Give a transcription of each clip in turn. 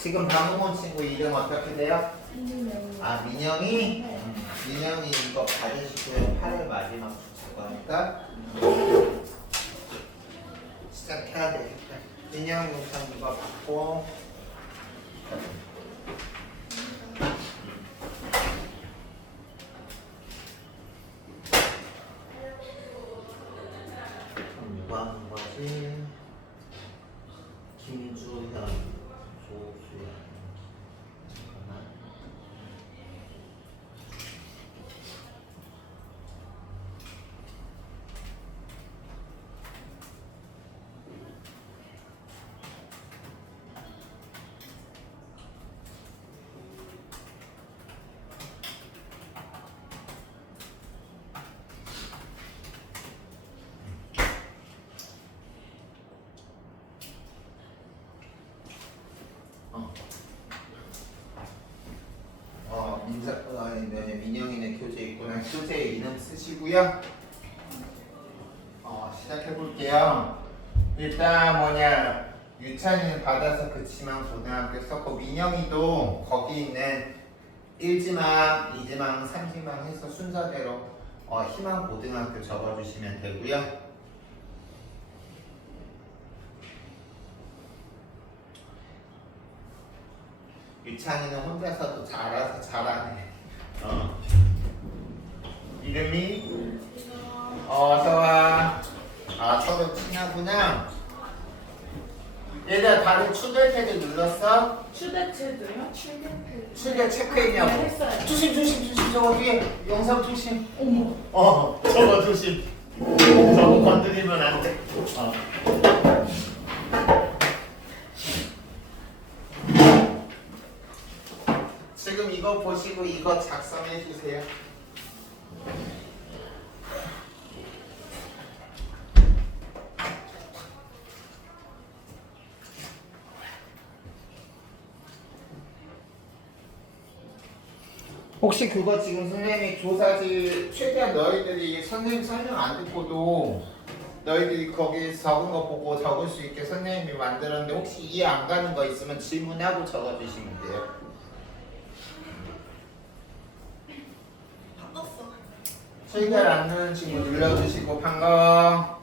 지금 방금 온 친구 이름 어떻게 돼요? 아, 민영이? 네. 민영이 이거 받으시고요. 8월 마지막 주차거니까 시작해야 되겠다. 민영이 우선 이거 받고 누가 하는 거지? 김주현, 조수현. 잠깐만. 민영이네 교재 있구나. 교재에 이름 쓰시고요. 시작해 볼게요. 일단 유찬이는 받아서 그치만 고등학교 썼고 민영이도 거기 있는 1지망, 2지망, 3지망 해서 순서대로 희망 고등학교 적어주시면 되고요. 유찬이는 혼자서도 알아서 잘하네. 이름이 어서와. 서로 친하구나. 얘들 다들 추대 패드 눌렀어? 추대체도요? 추대 체크했냐고. 네, 했어요. 조심 저거 뒤에 영상 조심. 어머. 저거 조심. 저거 건드리면 안 돼. 지금 이거 보시고 이거 작성해 주세요. 혹시 그거 지금 선생님이 조사지 최대한 너희들이 선생님 설명 안 듣고도 너희들이 거기 적은 거 보고 적을 수 있게 선생님이 만들었는데 혹시 이해 안 가는 거 있으면 질문하고 적어주시면 돼요. 실결 안 누는 친구 눌러주시고 반가워.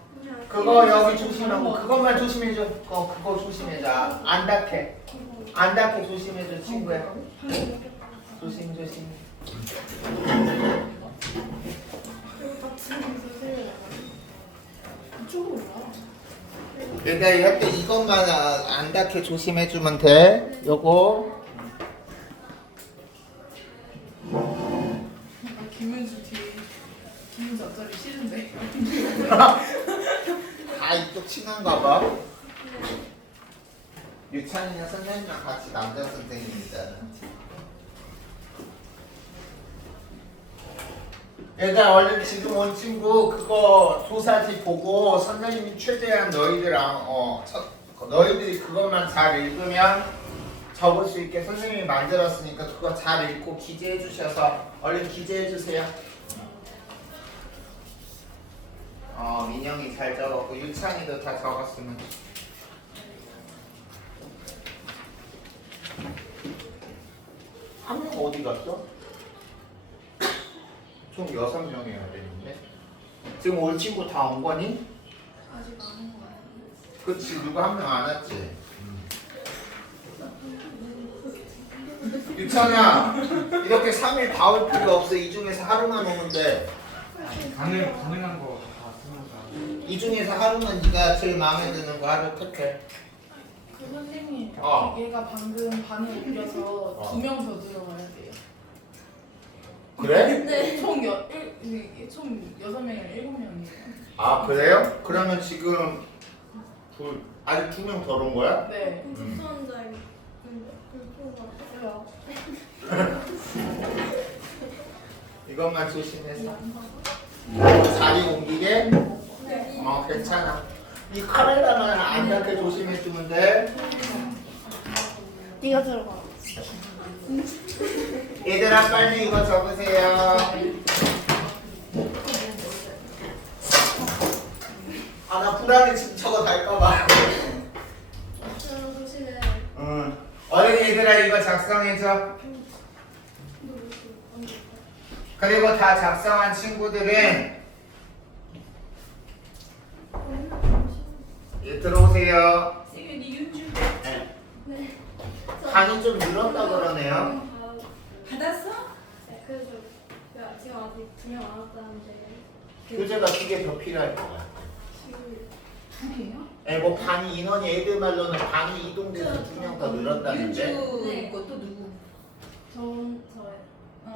그거 여기 조심하고 그것만 조심해줘. 그거 조심해줘. 안 닿게 조심해줘 친구야. 조심. 이쪽으로 와. 그러니까 이렇게 이것만 안 닿게 조심해주면 돼. 요거. 김은주 뒤에 김은주 앞자리 싫은데. 다 이쪽 친한가 봐. 유찬이는 선생님이랑 같이 남자 선생님이잖아. 얘들아 얼른 지금 온 친구 그거 조사지 보고 선생님이 최대한 너희들이랑 너희들이 그것만 잘 읽으면 적을 수 있게 선생님이 만들었으니까 그거 잘 읽고 기재해 주셔서 얼른 기재해 주세요. 민영이 잘 적었고 유찬이도 다 적었으면. 한 명 어디 갔어? 총 6명이어야 되는데 지금 올 친구 다 온 거니? 아직 안 온 거야. 그치 누가 한 명 안 왔지? 유찬아 이렇게 3일 다 올 필요 없어. 이 중에서 하루만 오면 돼. 가능한 거 다 쓰는가? 이 중에서 하루만 네가 제일 마음에 드는 거 하루 택해. 그 선생님, 어. 얘가 방금 반을 올려서 2명 더 들어가야 돼요. 그래? 네. 총 6명이랑 7명이에요. 아 그래요? 그러면 지금 아직 2명 더 온 거야? 네. 이것만 조심해서 자리 옮기게? 괜찮아. 이 카메라만 안 닿게 조심해주면 돼. 네가 들어가. 얘들아 빨리 이거 적으세요. 나 불안해 지금 저거 달까봐. 응. 어린이들아 이거 작성해줘. 그리고 다 작성한 친구들은 들어오세요. 세균이 윤주. 네. 네. 반이 좀 늘었다 그러네요. 받았어? 네, 그래서 지금 아직 분명 안 왔다는데 교재가 2개 더 필요할 것 같아. 지금 두 개요? 네, 뭐 반이 인원이 애들 말로는 반이 이동돼서 2명 더 늘었다는데. 윤주 네. 있고 또 누구? 저요.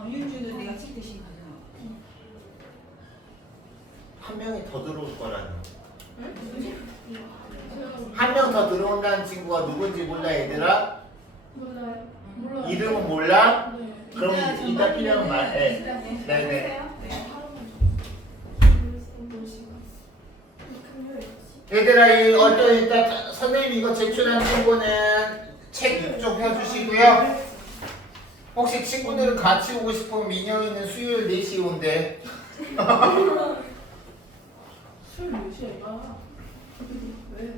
윤주는 내가 책 대신 가잖아. 한 명이 더 들어올 거라니. 저요. 한 명 더 들어온다는 친구가 누군지 몰라 얘들아? 몰라요. 몰라. 이름은 몰라? 네. 그럼 이따 필요한 말. 네. 네. 네네. 금요일 얘들아 이 어떤 이따 선생님 이거 제출한 친구는 책 입력 해주시고요. 혹시 친구들은 같이 오고 싶으면 민영이는 수요일 4시에 온대. 술 몇 시야 이거? 왜?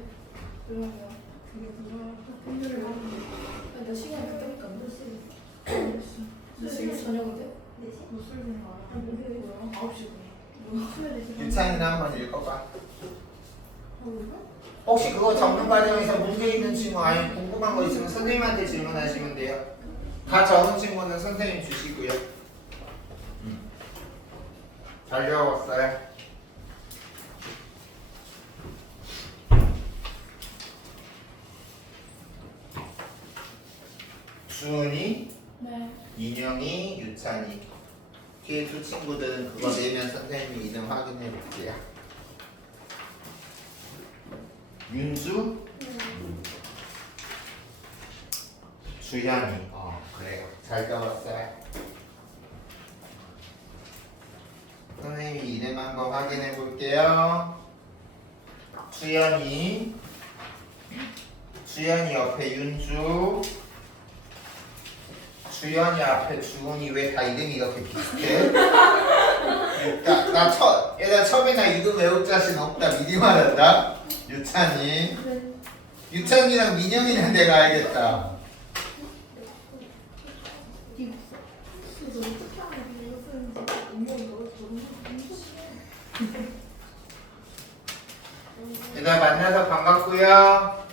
왜요? 그게 뭐야? 금요일 나 시간이 그때니까 몇 시? 몇 시? 저녁인데? 4시? 무술 되는 거 알아? 목요일 뭐야? 9시 수요일 4시. 유찬이나 한번 읽어봐. 혹시 그거 적는 과정에서 문제 있는 친구 아니면 궁금한 거 있으면 선생님한테 질문하시면 돼요. 다 적은 친구는 선생님 주시고요. 잘 적었어요. 주은이, 네. 인영이, 유찬이. 뒤에 두 친구들은 그거 내면 선생님이 이름 확인해 볼게요. 윤주, 주현이. 그래요. 잘 적었어요. 선생님이 이름 한번 확인해 볼게요. 주현이 옆에 윤주, 주현이 앞에 주은이. 왜 다 이름이 이렇게 비슷해? 얘들아 처음에 나 이름 외울 자신 없다 미리 말한다. 유찬이, 유찬이랑 민영이는 내가 알겠다. 얘들아 만나서 반갑고요.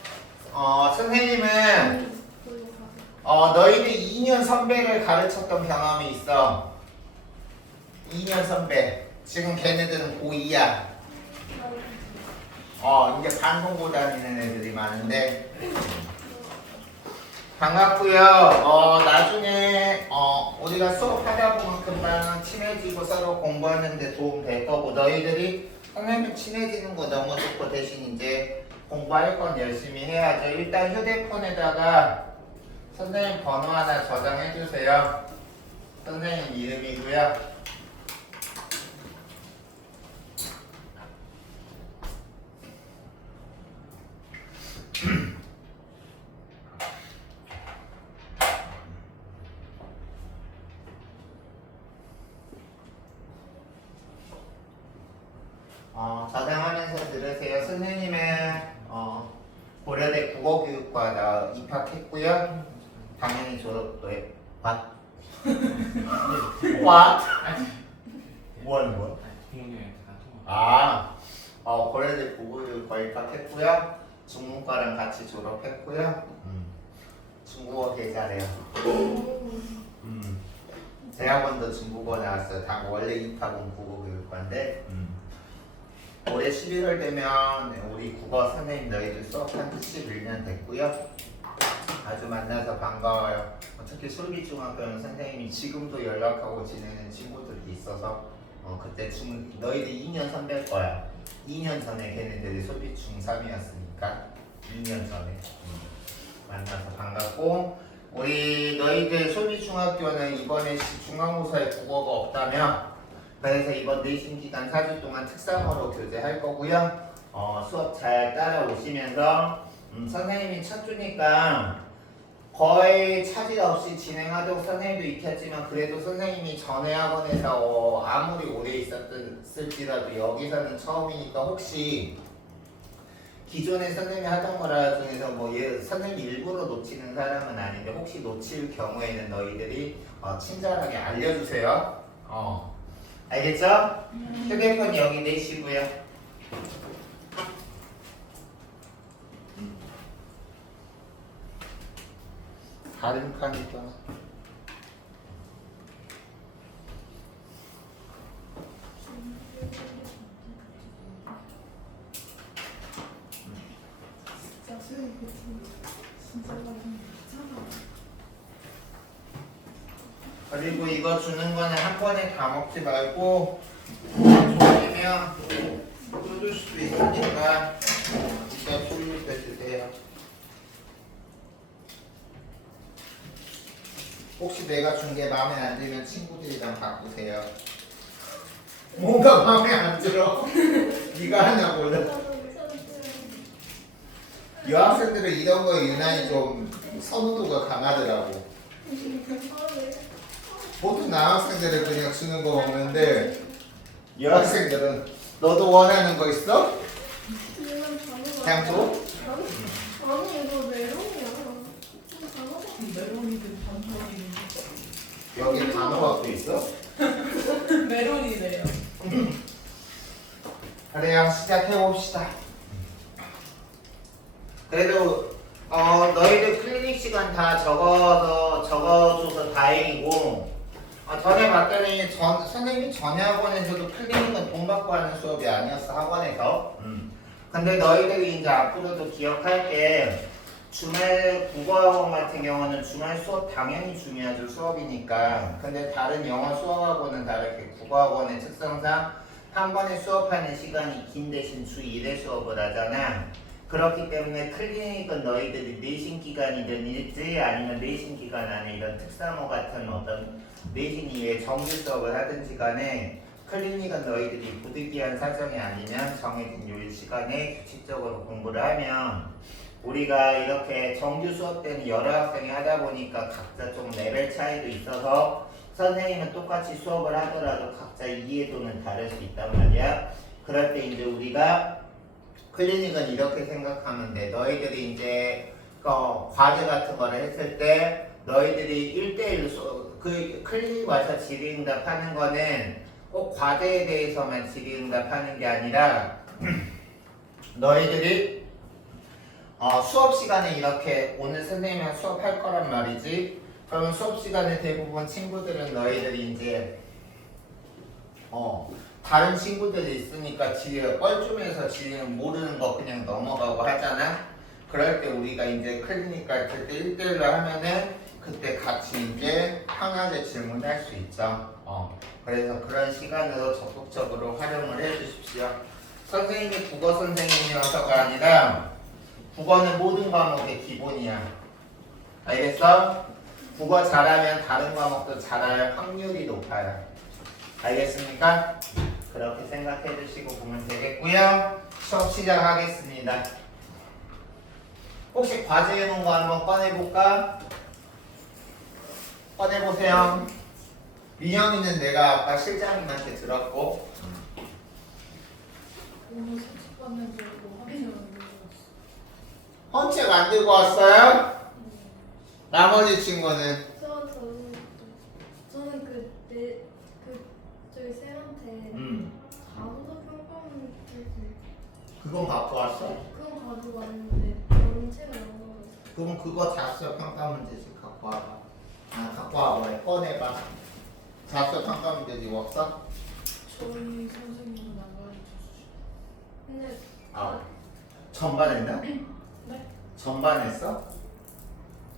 선생님은 너희들 2년 선배를 가르쳤던 경험이 있어. 2년 선배. 지금 걔네들은 고2야. 이제 반송고 다니는 애들이 많은데. 반갑고요. 나중에 우리가 수업하다 보면 금방 친해지고 서로 공부하는 데 도움 될 거고, 너희들이 선생님 친해지는 거 너무 좋고 대신 이제 공부할 건 열심히 해야죠. 일단 휴대폰에다가 선생님 번호 하나 저장해 주세요. 선생님 이름이고요. 저장하면서 들으세요. 선생님은 고려대 국어교육과 나 입학했고요. 당연히 졸업도 해. What? What? 뭐 하는 거야? 부모님한테 다 통화. 고려대 국어교육과 입학했고요. 중문과랑 같이 졸업했고요. 중국어 개 잘해요. 대학원도 중국어 나왔어요. 원래 입학은 국어교육과인데 올해 11월 되면 우리 국어 선생님 너희들 수업한 지 11년 됐고요. 아주 만나서 반가워요. 특히 솔비중학교는 선생님이 지금도 연락하고 지내는 친구들이 있어서 그때 너희들 2년 선배일 거야. 2년 전에 걔네들이 솔비 중3이었으니까 2년 전에 만나서 반갑고, 우리 너희들 솔비중학교는 이번에 중간고사에 국어가 없다며 그래서 이번 내신 기간 4주 동안 특성어로 교재할 거고요. 수업 잘 따라오시면서 선생님이 첫 주니까 거의 차질 없이 진행하도록 선생님도 익혔지만 그래도 선생님이 전에 학원에서 아무리 오래 있었을지라도 여기서는 처음이니까 혹시 기존에 선생님이 하던 거라 중에서 뭐 선생님 일부러 놓치는 사람은 아닌데 혹시 놓칠 경우에는 너희들이 친절하게 알려주세요. 알겠죠? 휴대폰 여기 내시고요. 다른 칸이다. 진짜 수영이 진짜 많이 그리고 이거 주는 거는 한 번에 다 먹지 말고 졸리면 쏟을 수도 있으니까 이따 졸릴 때 드세요. 혹시 내가 준 게 마음에 안 들면 친구들이랑 바꾸세요. 뭔가 마음에 안 들어? 네가 하냐 몰라. 여학생들은 이런 거에 유난히 좀 선호도가 강하더라고. 보통 남학생들은 그냥 주는 거 먹는데 여학생들은 너도 원하는 거 있어? 그냥 줘? 아니 이거 메론이야. 메론이든 단호박이든 여기 단호박도 있어? 메론이래요. 그래요, 시작해봅시다. 그래도 너희들 클리닉 시간 다 적어줘서 다행이고 전에 봤더니 선생님이 전에 학원에서도 클리닉은 돈 받고 하는 수업이 아니었어, 학원에서. 근데 너희들이 이제 앞으로도 기억할 게 주말 국어학원 같은 경우는 주말 수업 당연히 중요하죠, 수업이니까. 근데 다른 영어 수업하고는 다르게 국어학원의 특성상 한 번에 수업하는 시간이 긴 대신 주 1회 수업을 하잖아. 그렇기 때문에 클리닉은 너희들이 내신 기간이든 일지 아니면 내신 기간 안에 이런 특사모 같은 어떤 내신 이외에 정규 수업을 하든지 간에 클리닉은 너희들이 부득이한 사정이 아니면 정해진 요일 시간에 규칙적으로 공부를 하면 우리가 이렇게 정규 수업 때는 여러 학생이 하다 보니까 각자 좀 레벨 차이도 있어서 선생님은 똑같이 수업을 하더라도 각자 이해도는 다를 수 있단 말이야. 그럴 때 이제 우리가 클리닉은 이렇게 생각하면 돼. 너희들이 이제 과제 같은 거를 했을 때 너희들이 1대1로 그 클리닉 와서 질의응답 하는 거는 꼭 과제에 대해서만 질의응답 하는 게 아니라 너희들이 수업 시간에 이렇게 오늘 선생님이랑 수업할 거란 말이지. 그러면 수업 시간에 대부분 친구들은 너희들이 이제 다른 친구들이 있으니까 뻘쭘해서 지금 모르는 거 그냥 넘어가고 하잖아. 그럴 때 우리가 이제 클리닉 갈 때 1대1로 하면은 그때 같이 이제 편하게 질문할 수 있죠. 그래서 그런 시간으로 적극적으로 활용을 해 주십시오. 선생님이 국어 선생님이어서가 아니라 국어는 모든 과목의 기본이야. 알겠어? 국어 잘하면 다른 과목도 잘할 확률이 높아요. 알겠습니까? 그렇게 생각해 주시고 보면 되겠고요. 수업 시작하겠습니다. 혹시 과제 해놓은 거 한번 꺼내볼까? 꺼내보세요. 민영이는 내가 아까 실장님한테 들었고 오늘 숙집 봤는데 뭐 확인을 안 해줬어. 헌책 안 들고 왔어요? 나머지 친구는 저는 저희 쌤한테 가소서 평가문 그건 갖고 왔어? 그건 가지고 왔는데 저는 책을 안 가져왔어요. 그럼 그거 자수 평가 문제집 갖고 와봐. 갖고 와봐. 꺼내봐. 자수 평가 문제집 없어? 저희 선생님은 안 가르쳐주시고. 근데 전반 했나? 네? 전반 했어?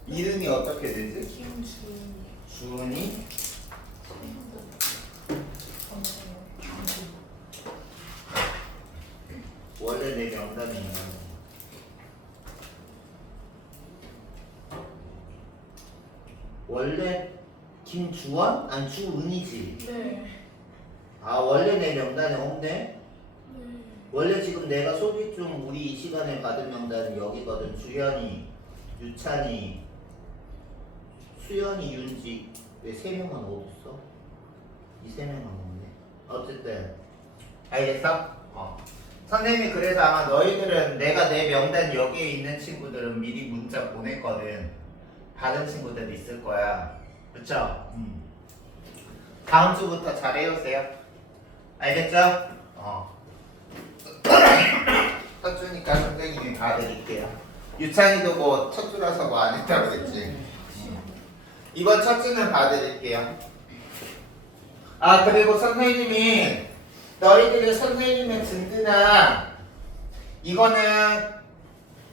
이름이 어떻게 되지? 김주은이. 주은이? 원래 내 명단에 있는 원래 김주원? 아니 주은이지. 네. 원래 내 명단에 없네? 네. 원래 지금 내가 소개 중 우리 이 시간에 받은 명단은 여기거든. 주현이, 유찬이, 수연이, 윤지. 왜 3명은 어딨어? 이 3명은 없네. 어쨌든 알겠어? 선생님이 그래서 아마 너희들은 내가 내 명단 여기에 있는 친구들은 미리 문자 보냈거든. 받은 친구들 있을 거야. 그쵸? 다음 주부터 잘 해오세요. 알겠죠? 첫 주니까 선생님이 봐드릴게요. 유찬이도 뭐 첫 주라서 뭐 안 했다고 그랬지. 이번 첫 주는 봐드릴게요. 아 그리고 선생님이 너희들이 선생님의 든든한 이거는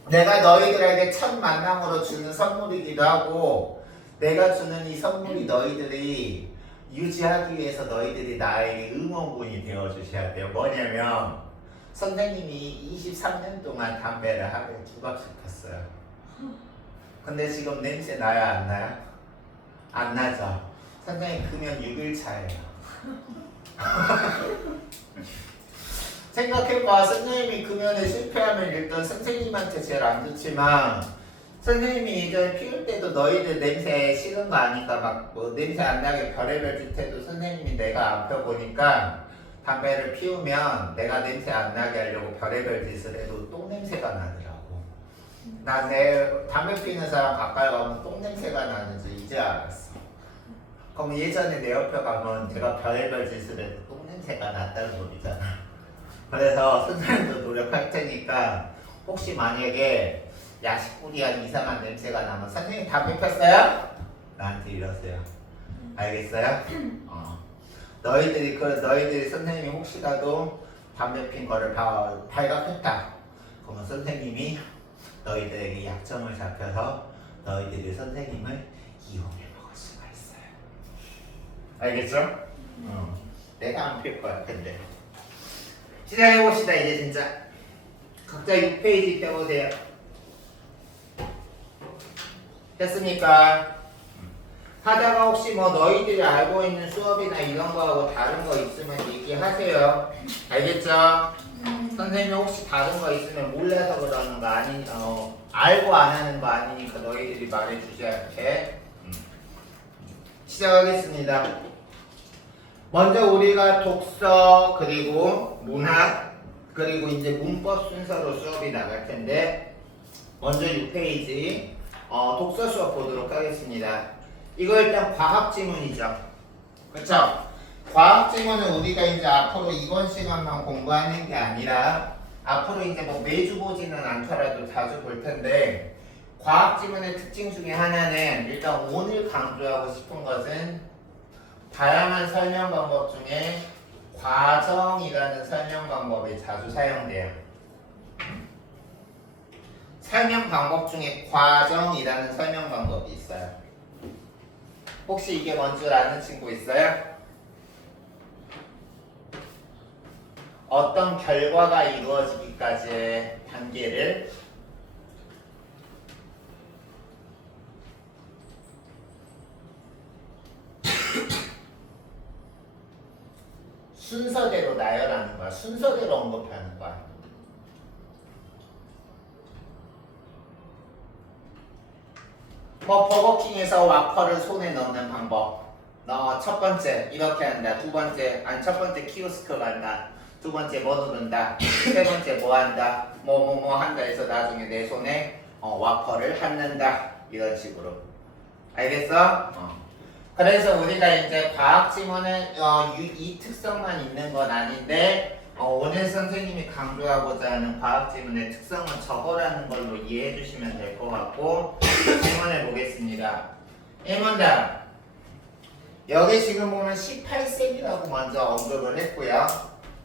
내가 너희들에게 첫 만남으로 주는 선물이기도 하고 내가 주는 이 선물이 너희들이 유지하기 위해서 너희들이 나에게 응원군이 되어주셔야 돼요. 뭐냐면 선생님이 23년 동안 담배를 하루에 2박씩 폈어요. 근데 지금 냄새 나요? 안 나요? 안 나죠? 선생님 금연 6일 차예요. 생각해봐. 선생님이 금연에 실패하면 일단 선생님한테 제일 안 좋지만 선생님이 예전에 피울 때도 너희들 냄새 싫은 거 아니까 막 뭐 냄새 안 나게 별의별 짓 해도 선생님이 내가 안 펴보니까 담배를 피우면 내가 냄새 안 나게 하려고 별의별 짓을 해도 똥 냄새가 나더라고. 나 내 담배 피우는 사람 가까이 가면 똥 냄새가 나는지 이제 알았어. 그럼 예전에 내 옆에 가면 제가 별의별 짓을 해도 똥 냄새가 났다는 소리잖아. 그래서 선생님도 노력할 테니까 혹시 만약에 야식부리한 이상한 냄새가 나면 선생님 담배 폈어요? 나한테 이러세요. 알겠어요? 너희들이 선생님이 혹시라도 담배 핀 거를 발각했다. 그러면 선생님이 너희들에게 약점을 잡혀서 너희들이 선생님을 이용해 먹을 수가 있어요. 알겠죠? 내가 안 필 거야 근데. 시작해봅시다. 이제 진짜 각자 6페이지 펴보세요. 됐습니까? 하다가 혹시 뭐 너희들이 알고 있는 수업이나 이런 거하고 다른 거 있으면 얘기하세요. 알겠죠? 선생님이 혹시 다른 거 있으면 몰라서 그러는 거 아니, 알고 안 하는 거 아니니까 너희들이 말해주셔야 돼. 시작하겠습니다. 먼저 우리가 독서 그리고 문학 그리고 이제 문법 순서로 수업이 나갈 텐데 먼저 6페이지 독서 수업 보도록 하겠습니다. 이거 일단 과학 지문이죠. 그쵸? 과학 지문은 우리가 이제 앞으로 이번 시간만 공부하는 게 아니라 앞으로 이제 뭐 매주 보지는 않더라도 자주 볼 텐데 과학 지문의 특징 중에 하나는 일단 오늘 강조하고 싶은 것은 다양한 설명 방법 중에 과정이라는 설명 방법이 자주 사용돼요. 설명 방법 중에 과정이라는 설명 방법이 있어요. 혹시 이게 뭔 줄 아는 친구 있어요? 어떤 결과가 이루어지기까지의 단계를 순서대로 나열하는 거야. 순서대로 언급하는 거야. 뭐 버거킹에서 와퍼를 손에 넣는 방법. 첫 번째 이렇게 한다. 두 번째 첫 번째 키오스크 간다. 두 번째 뭐 누른다. 세 번째 뭐 한다. 뭐 한다 해서 나중에 내 손에 와퍼를 갖는다. 이런 식으로. 알겠어? 그래서 우리가 이제 과학 지문은 이 특성만 있는 건 아닌데 오늘 선생님이 강조하고자 하는 과학 지문의 특성은 저거라는 걸로 이해해 주시면 될 것 같고 질문해 보겠습니다. 1문단 여기 지금 보면 18세기라고 먼저 언급을 했고요.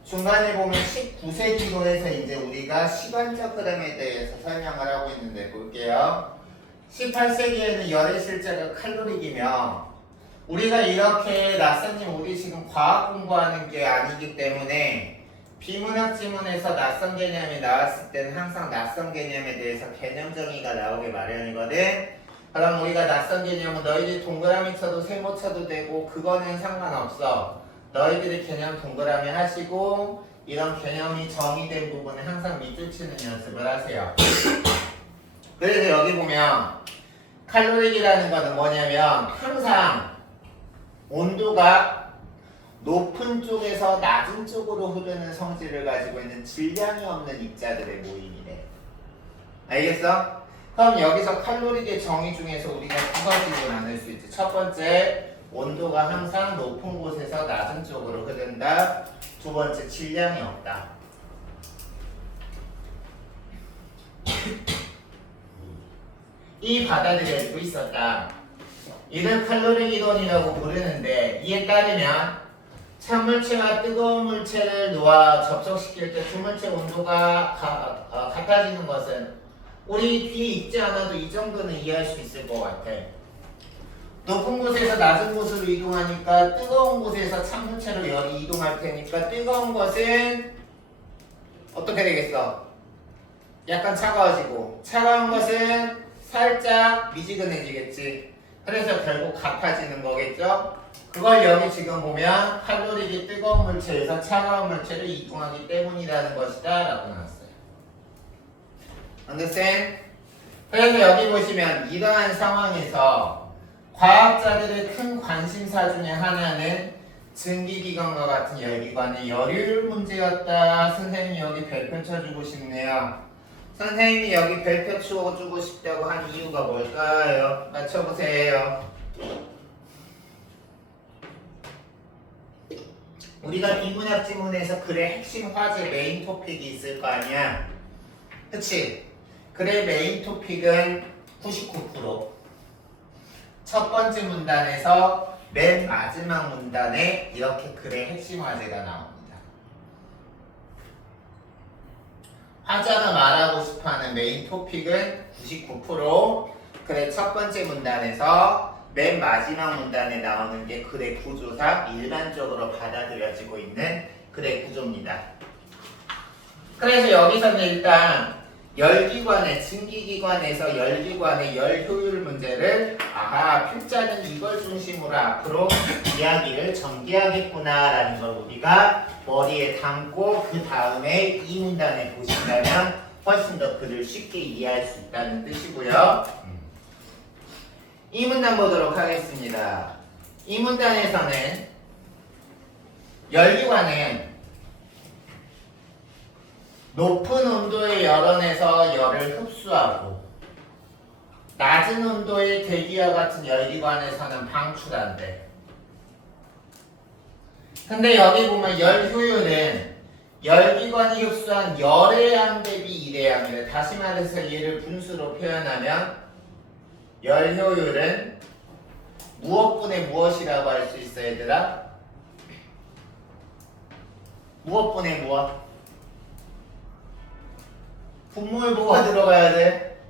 중간에 보면 19세기로 해서 이제 우리가 시간적 흐름에 대해서 설명을 하고 있는데 볼게요. 18세기에는 열의 실제가 칼로리이며 우리가 이렇게 낯선님 우리 지금 과학 공부하는 게 아니기 때문에 비문학 지문에서 낯선 개념이 나왔을 때는 항상 낯선 개념에 대해서 개념 정의가 나오기 마련이거든. 그럼 우리가 낯선 개념은 너희들이 동그라미 쳐도 세모 쳐도 되고 그거는 상관없어. 너희들이 개념 동그라미 하시고 이런 개념이 정의된 부분은 항상 밑줄 치는 연습을 하세요. 그래서 여기 보면 칼로리라는 거는 뭐냐면 항상 온도가 높은 쪽에서 낮은 쪽으로 흐르는 성질을 가지고 있는 질량이 없는 입자들의 모임이래. 알겠어? 그럼 여기서 칼로리의 정의 중에서 우리가 두 가지로 나눌 수 있지. 첫 번째, 온도가 항상 높은 곳에서 낮은 쪽으로 흐른다. 두 번째, 질량이 없다. 이 받아들여지고 있었다. 이를 칼로리 이론이라고 부르는데, 이에 따르면 찬물체와 뜨거운 물체를 놓아 접촉시킬 때 두 물체 온도가 같아지는 것은 우리 뒤에 읽지 않아도 이 정도는 이해할 수 있을 것 같아. 높은 곳에서 낮은 곳으로 이동하니까 뜨거운 곳에서 찬물체로 열이 이동할 테니까 뜨거운 것은 어떻게 되겠어? 약간 차가워지고, 차가운 것은 살짝 미지근해지겠지. 그래서 결국 같아지는 거겠죠? 그걸 여기 지금 보면 칼로리가 뜨거운 물체에서 차가운 물체로 이동하기 때문이라는 것이다 라고 나왔어요. Understand? 그래서 여기 보시면 이러한 상황에서 과학자들의 큰 관심사 중에 하나는 증기기관과 같은 열기관의 열효율 문제였다. 선생님이 여기 별표 쳐주고 싶네요. 선생님이 여기 별표 쳐주고 싶다고 한 이유가 뭘까요? 맞춰보세요. 우리가 비문학 지문에서 글의 핵심 화제 메인 토픽이 있을 거 아니야? 그치? 글의 메인 토픽은 99%. 첫 번째 문단에서 맨 마지막 문단에 이렇게 글의 핵심 화제가 나옵니다. 화자가 말하고 싶어하는 메인 토픽은 99%. 글의 첫 번째 문단에서 맨 마지막 문단에 나오는 게 글의 구조상 일반적으로 받아들여지고 있는 글의 구조입니다. 그래서 여기서는 일단 열기관의 증기기관에서 열기관의 열효율 문제를 필자는 이걸 중심으로 앞으로 이야기를 전개하겠구나 라는 걸 우리가 머리에 담고 그 다음에 이 문단을 보신다면 훨씬 더 글을 쉽게 이해할 수 있다는 뜻이고요. 이 문단 보도록 하겠습니다. 이 문단에서는 열기관은 높은 온도의 열원에서 열을 흡수하고 낮은 온도의 대기와 같은 열기관에서는 방출한대. 근데 여기 보면 열 효율은 열기관이 흡수한 열의 양 대비 일의 양이래. 다시 말해서 얘를 분수로 표현하면 열 효율은 무엇분의 무엇이라고 할 수 있어 얘들아? 무엇분의 무엇? 분모에 뭐가 들어가야 돼?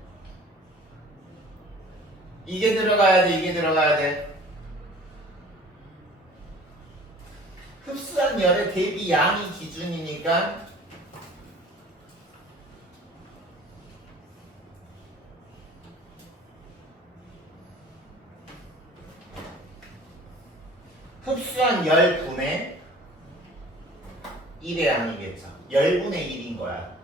이게 들어가야 돼, 이게 들어가야 돼. 흡수한 열의 대비 양이 기준이니까 흡수한 열분의 1의 양이겠죠. 열분의 1인 거야.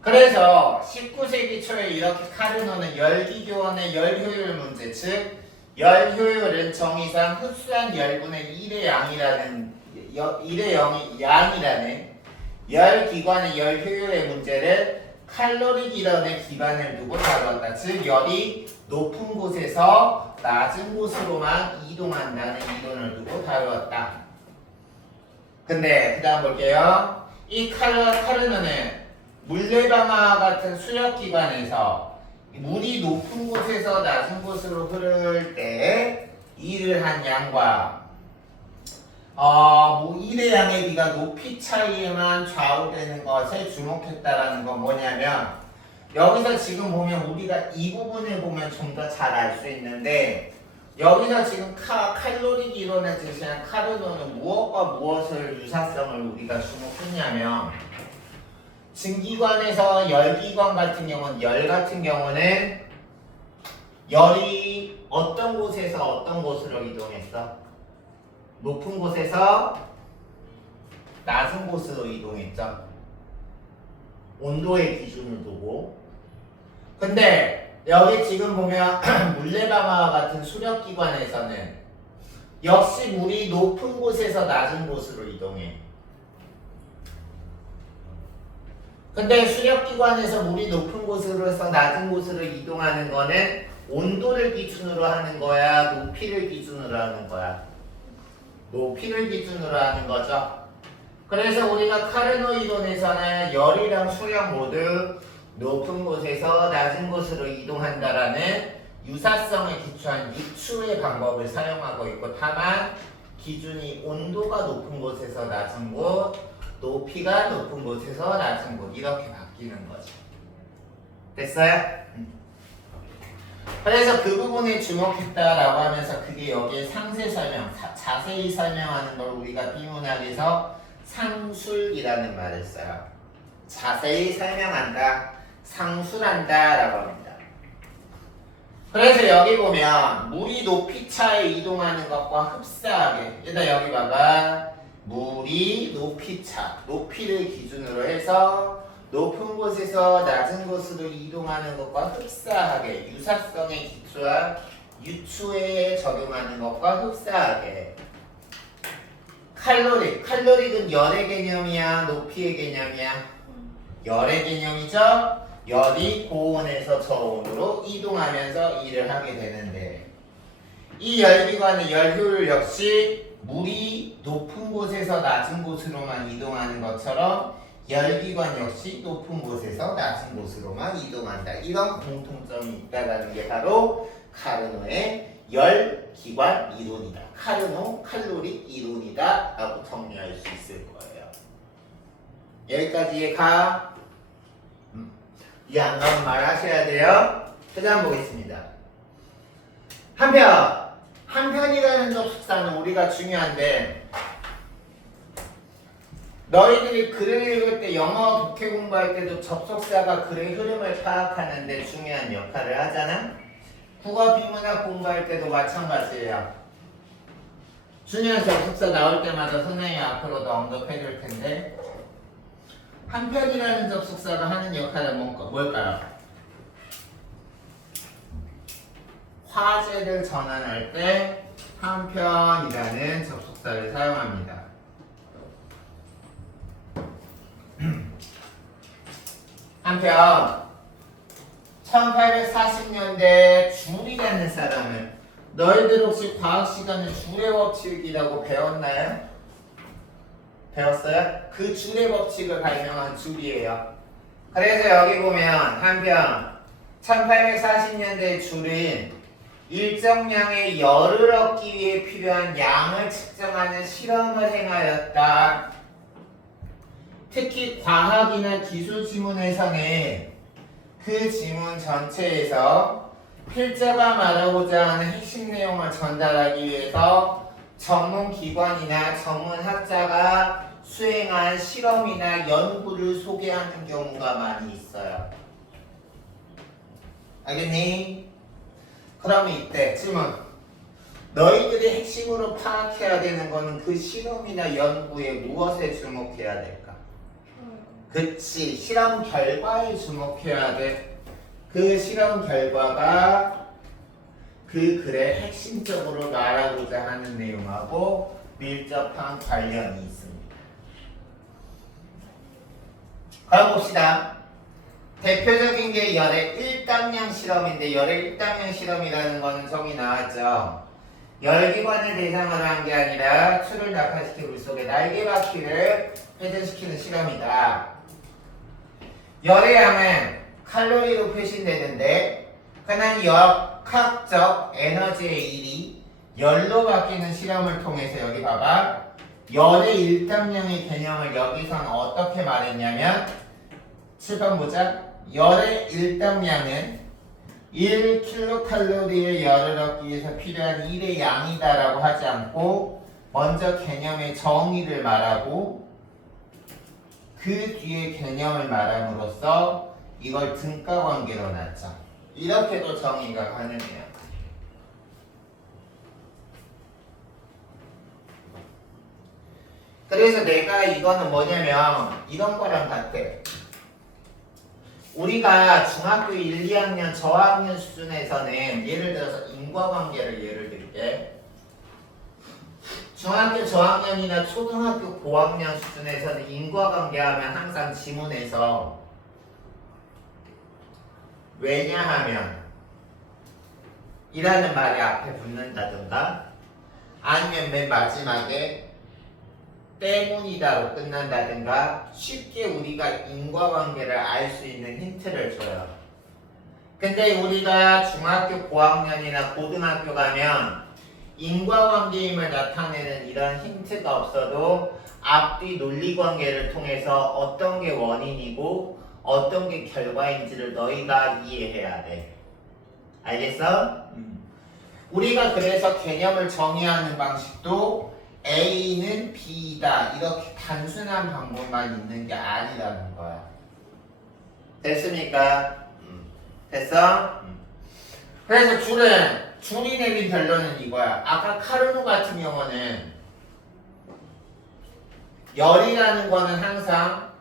그래서 19세기 초에 이렇게 카르노는 열기교원의 열효율 문제, 즉 열효율은 정의상 흡수한 열분의 1의 양이라는 1의 양이라는 열기관의 열효율의 문제를 칼로리 기전의 기반을 두고 다루었다. 즉 열이 높은 곳에서 낮은 곳으로만 이동한다는 이론을 두고 다루었다. 근데 그 다음 볼게요. 이 카르노는 물레방아 같은 수력기관에서 물이 높은 곳에서 낮은 곳으로 흐를 때 일을 한 양과 일의 양의 비가 높이 차이에만 좌우되는 것에 주목했다라는 건 뭐냐면 여기서 지금 보면 우리가 이 부분을 보면 좀 더 잘 알 수 있는데 여기서 지금 칼로리 이론에 제시한 카르노는 무엇과 무엇을 유사성을 우리가 주목했냐면 증기관에서 열기관 같은 경우는 열 같은 경우는 열이 어떤 곳에서 어떤 곳으로 이동했어? 높은 곳에서 낮은 곳으로 이동했죠. 온도의 기준을 두고. 근데 여기 지금 보면 물레방아와 같은 수력기관에서는 역시 물이 높은 곳에서 낮은 곳으로 이동해. 근데 수력기관에서 물이 높은 곳으로서 낮은 곳으로 이동하는 거는 온도를 기준으로 하는 거야? 높이를 기준으로 하는 거야? 높이를 기준으로 하는 거죠. 그래서 우리가 카르노 이론에서는 열이랑 수력 모두 높은 곳에서 낮은 곳으로 이동한다라는 유사성에 기초한 유추의 방법을 사용하고 있고, 다만 기준이 온도가 높은 곳에서 낮은 곳, 높이가 높은 곳에서 낮은 곳 이렇게 바뀌는 거죠. 됐어요? 그래서 그 부분에 주목했다라고 하면서 그게 여기에 상세 설명, 자세히 설명하는 걸 우리가 비문학에서 상술이라는 말을 써요. 자세히 설명한다, 상술한다 라고 합니다. 그래서 여기 보면 물이 높이 차에 이동하는 것과 흡사하게, 일단 여기 봐봐. 물이 높이 차, 높이를 기준으로 해서 높은 곳에서 낮은 곳으로 이동하는 것과 흡사하게, 유사성에 기초한 유추에 적용하는 것과 흡사하게. 칼로릭은 열의 개념이야, 높이의 개념이야? 열의 개념이죠? 열이 고온에서 저온으로 이동하면서 일을 하게 되는데, 이 열기관의 열효율 역시 물이 높은 곳에서 낮은 곳으로만 이동하는 것처럼 열기관 역시 높은 곳에서 낮은 곳으로만 이동한다. 이런 공통점이 있다는 게 바로 카르노의 열기관 이론이다. 카르노 칼로릭 이론이다 라고 정리할 수 있을 거예요. 여기까지 이해가? 이해 안 가면 말하셔야 돼요. 그 다음 보겠습니다. 한편이라는 접속사는 우리가 중요한데, 너희들이 글을 읽을 때 영어 독해 공부할 때도 접속사가 글의 흐름을 파악하는 데 중요한 역할을 하잖아? 국어 비문학 공부할 때도 마찬가지예요. 중요한 접속사 나올 때마다 선생님이 앞으로도 언급해 줄 텐데, 한편이라는 접속사가 하는 역할은 뭘까요? 화제를 전환할 때 한편이라는 접속사를 사용합니다. 한편 1840년대 줄이라는 사람을, 너희들 혹시 과학 시간에 줄의 법칙이라고 배웠나요? 배웠어요? 그 줄의 법칙을 발명한 줄이에요. 그래서 여기 보면 한편 1840년대 줄은 일정량의 열을 얻기 위해 필요한 양을 측정하는 실험을 행하였다. 특히 과학이나 기술 지문에서는 그 지문 전체에서 필자가 말하고자 하는 핵심 내용을 전달하기 위해서 전문 기관이나 전문 학자가 수행한 실험이나 연구를 소개하는 경우가 많이 있어요. 알겠니? 그러면 이때 질문. 너희들이 핵심으로 파악해야 되는 거는 그 실험이나 연구에 무엇에 주목해야 될까? 그치, 실험 결과에 주목해야 돼. 그 실험 결과가 그 글에 핵심적으로 말하고자 하는 내용하고 밀접한 관련이 있습니다. 그럼 봅시다. 대표적인 게 열의 일당량 실험인데, 열의 일당량 실험이라는 거는 저기 나왔죠. 열기관을 대상으로 한 게 아니라 추를 낙하시켜 물속에 날개바퀴를 회전시키는 실험이다. 열의 양은 칼로리로 표시되는데, 흔한 역학적 에너지의 일이 열로 바뀌는 실험을 통해서 여기 봐봐. 열의 일당량의 개념을 여기선 어떻게 말했냐면, 7번 보자. 열의 일당량은 1kcal의 열을 얻기 위해서 필요한 일의 양이다라고 하지 않고, 먼저 개념의 정의를 말하고 그 뒤에 개념을 말함으로써 이걸 등가 관계로 놨죠. 이렇게도 정의가 가능해요. 그래서 내가 이거는 뭐냐면 이런 거랑 같아. 우리가 중학교 1, 2학년 저학년 수준에서는 예를 들어서 인과관계를 예를 들게, 중학교 저학년이나 초등학교 고학년 수준에서는 인과관계하면 항상 지문에서 왜냐하면 이라는 말이 앞에 붙는다든가 아니면 맨 마지막에 때문이다로 끝난다든가 쉽게 우리가 인과관계를 알 수 있는 힌트를 줘요. 근데 우리가 중학교 고학년이나 고등학교 가면 인과관계임을 나타내는 이런 힌트가 없어도 앞뒤 논리관계를 통해서 어떤 게 원인이고 어떤 게 결과인지를 너희가 이해해야 돼. 알겠어? 우리가 그래서 개념을 정의하는 방식도 A는 B다 이렇게 단순한 방법만 있는 게 아니라는 거야. 됐습니까? 됐어? 그래서 줄이 내린 결론은 이거야. 아까 카르노 같은 경우는 열이라는 거는 항상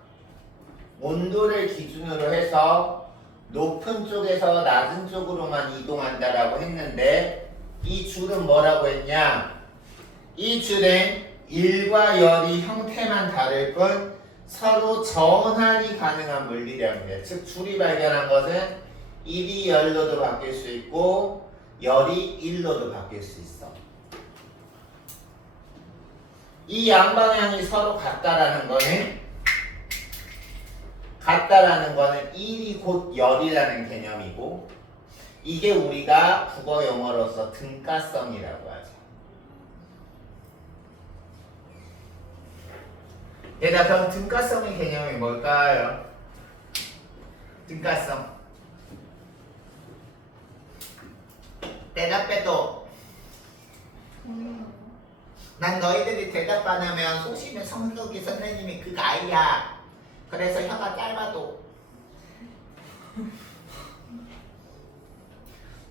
온도를 기준으로 해서 높은 쪽에서 낮은 쪽으로만 이동한다라고 했는데 이 줄은 뭐라고 했냐? 이 줄은 일과 열이 형태만 다를 뿐 서로 전환이 가능한 물리량이에요. 즉 줄이 발견한 것은 일이 열로도 바뀔 수 있고 열이 일로도 바뀔 수 있어. 이 양방향이 서로 같다라는 거는 일이 곧 열이라는 개념이고 이게 우리가 국어 용어로서 등가성이라고 하죠. 얘들아 그럼 등가성의 개념이 뭘까요? 등가성 대답해도 난 너희들이 대답 안 하면 소심해 성덕이 선생님이 그 아이야. 그래서 혀가 짧아도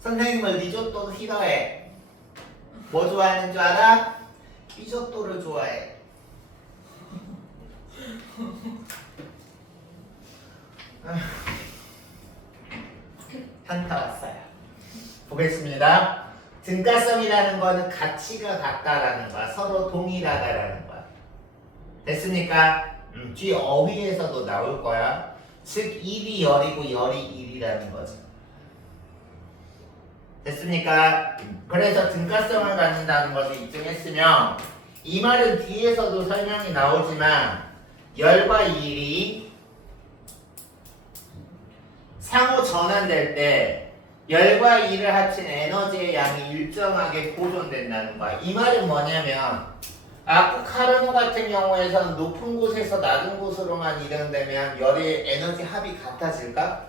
선생님은 리조또도 싫어해. 뭐 좋아하는 줄 알아? 리조또를 좋아해. 현타 왔어요. 보겠습니다. 등가성이라는 거는 가치가 같다라는 거야. 서로 동일하다라는 거야. 됐습니까? 뒤 어휘에서도 나올 거야. 즉 일이 열이고 열이 일이라는 거죠. 됐습니까? 그래서 등가성을 갖는다는 것을 입증했으면 이 말은 뒤에서도 설명이 나오지만 열과 일이 상호 전환될 때 열과 일을 합친 에너지의 양이 일정하게 보존된다는 거야. 이 말은 뭐냐면 아까 카르노 같은 경우에서는 높은 곳에서 낮은 곳으로만 이동되면 열의 에너지 합이 같아질까?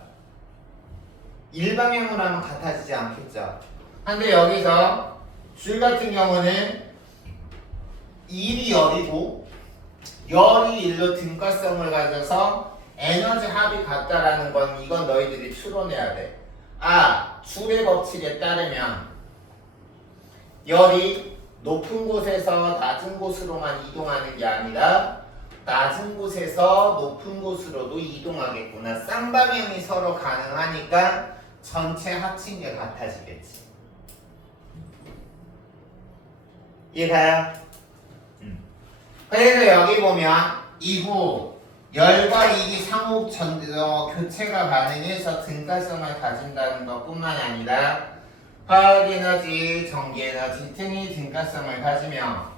일방향으로 하면 같아지지 않겠죠. 근데 여기서 줄 같은 경우는 일이 열이고 열이 일로 등가성을 가져서 에너지 합이 같다라는 건 이건 너희들이 추론해야 돼. 줄의 법칙에 따르면 열이 높은 곳에서 낮은 곳으로만 이동하는 게 아니라 낮은 곳에서 높은 곳으로도 이동하겠구나. 쌍방향이 서로 가능하니까 전체 합친 게 같아지겠지. 이해가요? 그래서 여기 보면 이후 열과 일이 상호 교체가 가능해서 등가성을 가진다는 것뿐만 아니라 화학에너지, 전기에너지 등이 등가성을 가지며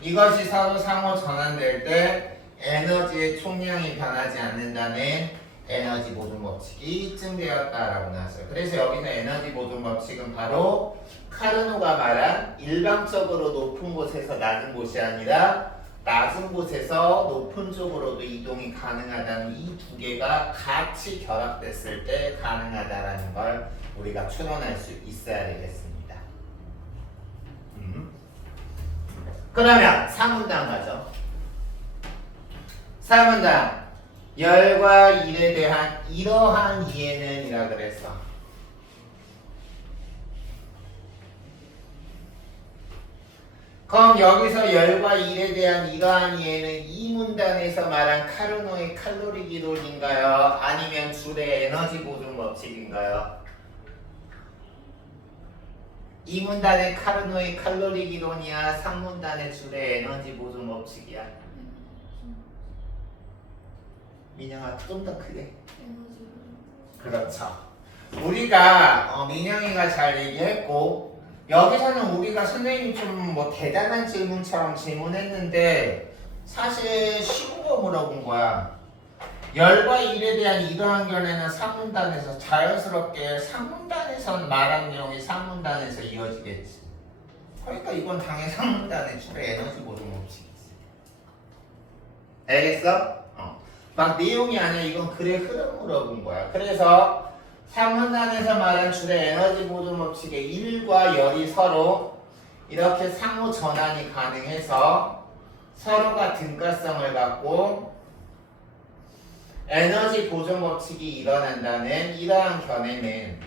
이것이 서로 상호 전환될 때 에너지의 총량이 변하지 않는다는 에너지 보존 법칙이 입증되었다라고 나왔어요. 그래서 여기서 에너지 보존 법칙은 바로 카르노가 말한 일방적으로 높은 곳에서 낮은 곳이 아니라 낮은 곳에서 높은 쪽으로도 이동이 가능하다는 이 두 개가 같이 결합됐을 때 가능하다라는 걸 우리가 추론할 수 있어야 되겠습니다. 그러면 3문단 가죠. 3문단 열과 일에 대한 이러한 이해는 이라 그랬어. 그럼 여기서 열과 일에 대한 이러한 이해는 이 문단에서 말한 카르노의 칼로리 기록인가요? 아니면 줄의 에너지 보존 법칙인가요? 2문단의 카르노의 칼로리 이론이야? 3문단의 줄의 에너지 보존 법칙이야? 민영아 좀 더 크게. 에너지. 그렇죠. 우리가 민영이가 잘 얘기했고 여기서는 우리가 선생님이 좀 뭐 대단한 질문처럼 질문했는데 사실 쉬운 거 물어본 거야. 열과 일에 대한 이러한 견해는 3문단에서 자연스럽게 3문단에선 말한 내용이 3문단에서 이어지겠지. 그러니까 이건 당연히 3문단의 줄의 에너지 보존 법칙이지. 알겠어? 막 내용이 아니야. 이건 글의 흐름 물어본 거야. 그래서 3문단에서 말한 줄의 에너지 보존 법칙의 1과 열이 서로 이렇게 상호 전환이 가능해서 서로가 등가성을 갖고 에너지 보존 법칙이 일어난다는 이러한 견해는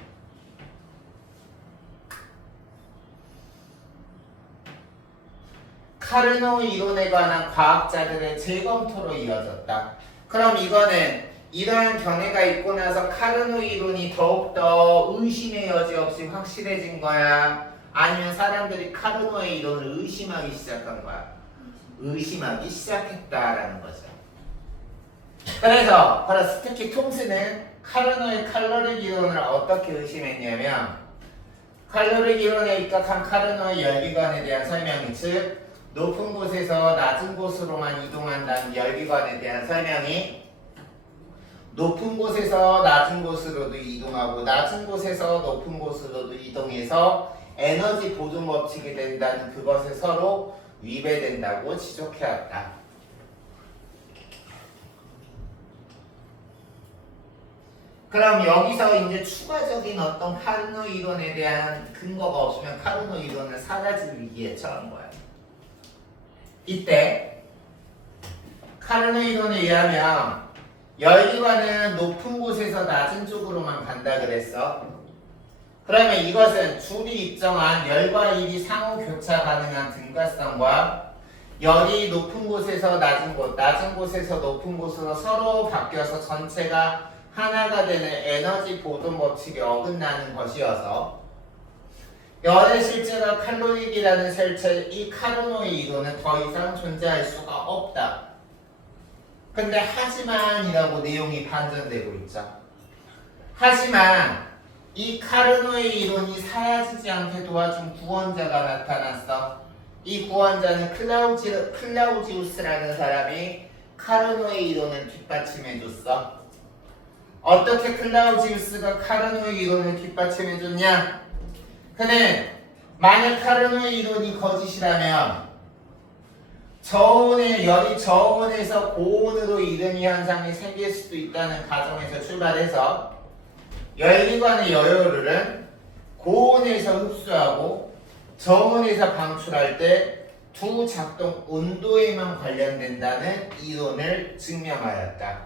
카르노 이론에 관한 과학자들의 재검토로 이어졌다. 그럼 이거는 이러한 견해가 있고 나서 카르노 이론이 더욱더 의심의 여지 없이 확실해진 거야? 아니면 사람들이 카르노의 이론을 의심하기 시작한 거야? 의심하기 시작했다라는 거죠. 그래서 특히 톰슨은 카르노의 칼로리 이론을 어떻게 의심했냐면 칼로리 이론에 입각한 카르노의 열기관에 대한 설명이 즉 높은 곳에서 낮은 곳으로만 이동한다는 열기관에 대한 설명이 높은 곳에서 낮은 곳으로도 이동하고 낮은 곳에서 높은 곳으로도 이동해서 에너지 보존 법칙이 된다는 그것에 서로 위배된다고 지적해왔다. 그럼 여기서 이제 추가적인 어떤 카르노 이론에 대한 근거가 없으면 카르노 이론은 사라질 위기에 처한 거야. 이때 카르노 이론에 의하면 열기관은 높은 곳에서 낮은 쪽으로만 간다 그랬어. 그러면 이것은 줄이 입정한 열과 일이 상호 교차 가능한 등가성과 열이 높은 곳에서 낮은 곳, 낮은 곳에서 높은 곳으로 서로 바뀌어서 전체가 하나가 되는 에너지 보존 법칙에 어긋나는 것이어서 열의 실제가 칼로리라는 실체 이 카르노의 이론은 더 이상 존재할 수가 없다. 근데 하지만이라고 내용이 반전되고 있죠. 하지만 이 카르노의 이론이 사라지지 않게 도와준 구원자가 나타났어. 이 구원자는 클라우지우스라는 사람이 카르노의 이론을 뒷받침해줬어. 어떻게 클라우지우스가 카르노의 이론을 뒷받침해줬냐? 그는 만약 카르노의 이론이 거짓이라면 저온의 열이 저온에서 고온으로 이르는 현상이 생길 수도 있다는 가정에서 출발해서 열기관의 열효율은 고온에서 흡수하고 저온에서 방출할 때 두 작동 온도에만 관련된다는 이론을 증명하였다.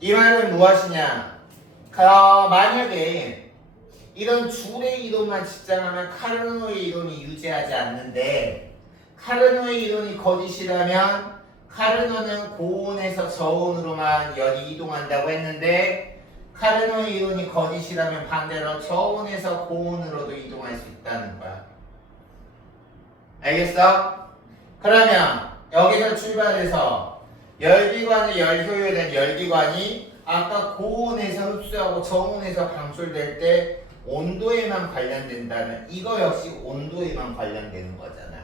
이 말은 무엇이냐? 만약에 이런 줄의 이론만 집장하면 카르노의 이론이 유지하지 않는데 카르노의 이론이 거짓이라면 카르노는 고온에서 저온으로만 열이 이동한다고 했는데 카르노의 이론이 거짓이라면 반대로 저온에서 고온으로도 이동할 수 있다는 거야. 알겠어? 그러면 여기서 출발해서 열기관의 열효율은 열기관이 아까 고온에서 흡수하고 저온에서 방출될 때 온도에만 관련된다면 이거 역시 온도에만 관련되는 거잖아.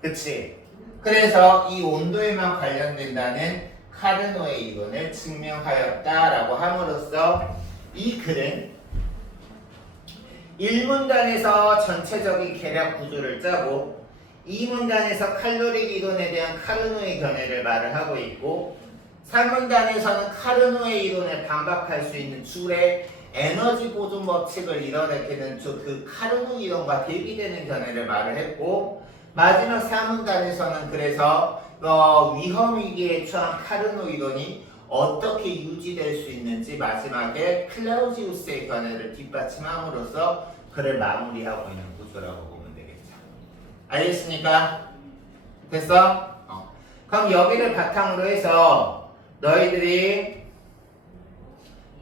그치? 그래서 이 온도에만 관련된다는 카르노의 이론을 증명하였다라고 함으로써 이 글은 1문단에서 전체적인 계략 구조를 짜고 2문단에서 칼로리 이론에 대한 카르노의 견해를 말을 하고 있고 3문단에서는 카르노의 이론에 반박할 수 있는 줄의 에너지 보존 법칙을 이뤄내게 된 그 카르노 이론과 대비되는 견해를 말을 했고 마지막 4문단에서는 그래서 위험 위기에 처한 카르노 이론이 어떻게 유지될 수 있는지 마지막에 클라우지우스의 견해를 뒷받침함으로써 글을 마무리하고 있는 구조라고 보면 되겠죠. 알겠습니까? 됐어? 그럼 여기를 바탕으로 해서 너희들이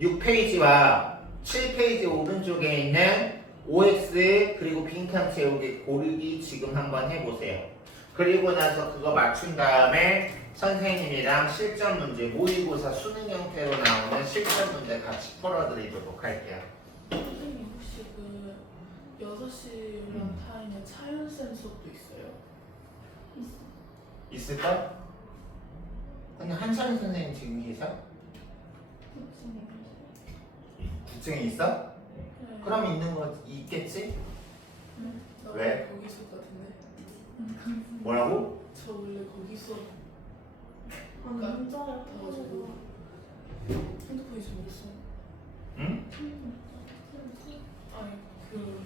6페이지와 7페이지 오른쪽에 있는 OX 그리고 빈칸 채우기 고르기 지금 한번 해보세요. 그리고 나서 그거 맞춘 다음에 선생님이랑 실전 문제 모의고사 수능 형태로 나오는 실전 문제 같이 풀어드리도록 할게요. 선생님 혹시 그 6시랑 타임에 차윤쌤 수업도 있어요? 있을까? 근데 한창 선생님 지금 계셔? 국증에 있어? 네. 그럼 있는 거 있겠지? 나 왜? 거기 수업 같은데. 뭐라고? 저 원래 거기 수업 아니 진짜요? 가가지고 핸드폰 잊어 먹었어. 응? 아니 그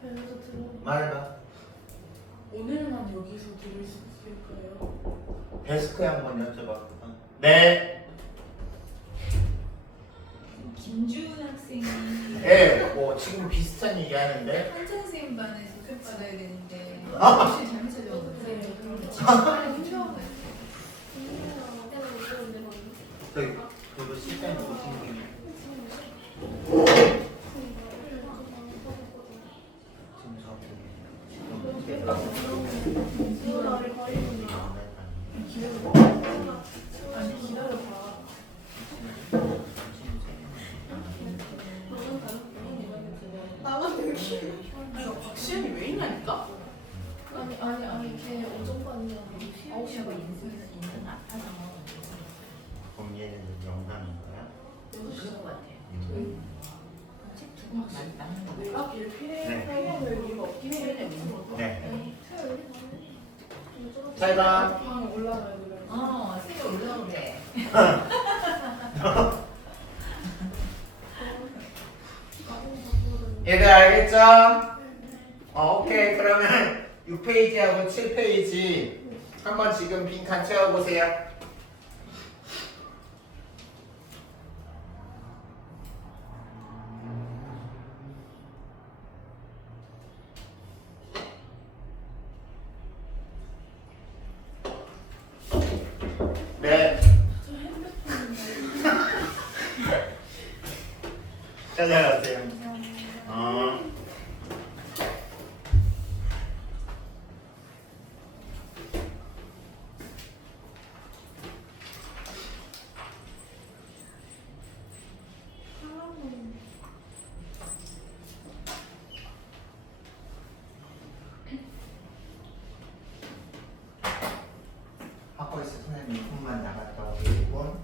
배에서 들어. 말해봐. 오늘만 여기서 들을 수 있을까요? 데스크에 한번 여쭤봤거든. 네. 김주은 학생이 예, 뭐 지금 비슷한 얘기 하는데. 한창 선생님 반에서 수업 받아야 되는데 아. 혹시 잘못 찾아왔어요? 빨리 힘들어한 거예요. 저기 그거 시간이 오신 분이 지금 이거 나를 버리구나. 아니 기다려봐. 나만 여기. 아니 박시현이 왜 있냐니까? 아니 걔 오전반이냐고. 9시하고 인수는 아파서 그럼 얘는 영상인 거야? 6시 것 같아요. 책 두고 맞는 거 내가 길 필요해. 네. 설명을 이유가 없긴 해. 네. 토요일 잘 봐. 방에 올라가야 돼. 새로 올라오래. 얘들 알겠죠? 오케이. 그러면 6페이지하고 7페이지 한번 지금 빈칸 채워보세요. 네. 찾아가세요. 학교에서 선생님 2분만 나갔다 오고 1분.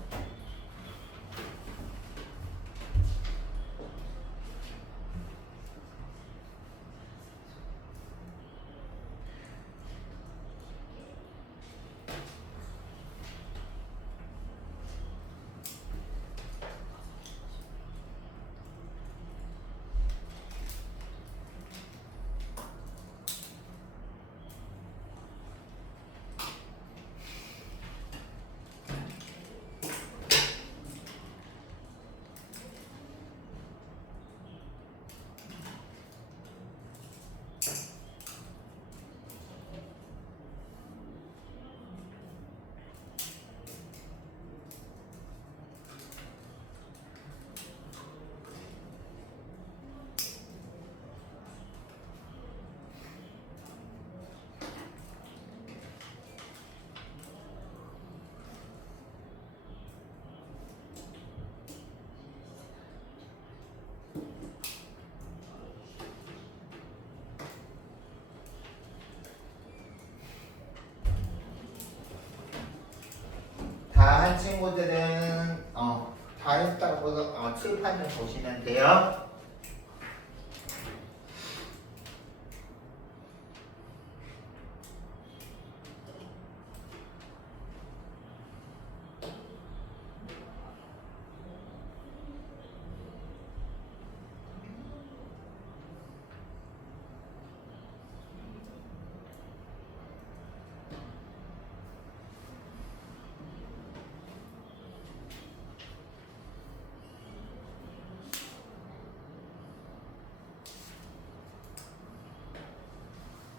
다 한 친구들은 다 했다고 칠판을 보시면 돼요.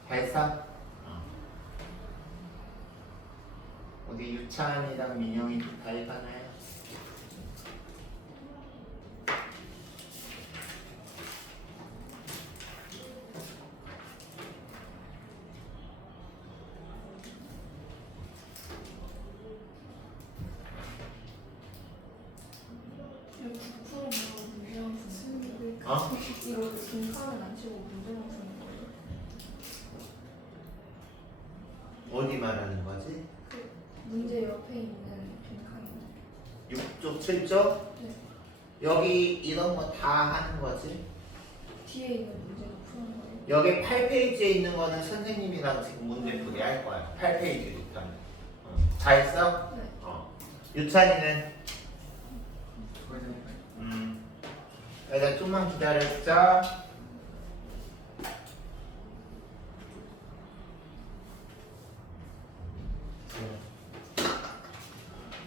다 했어? 어디 유찬이랑 민영이 다 해가나요? 빈칸은 안 치고 문제만 푸는 거예요? 어디 말하는 거지? 문제 옆에 있는 빈칸이 6쪽, 7쪽? 네. 여기 이런 거 다 하는 거지? 뒤에 있는 문제도 푸는 거예요? 여기 8페이지에 있는 거는 선생님이랑 지금 문제 풀이 할 거야. 8페이지부터. 다 했어? 네. 유찬이는? 일단 좀만 기다려주자.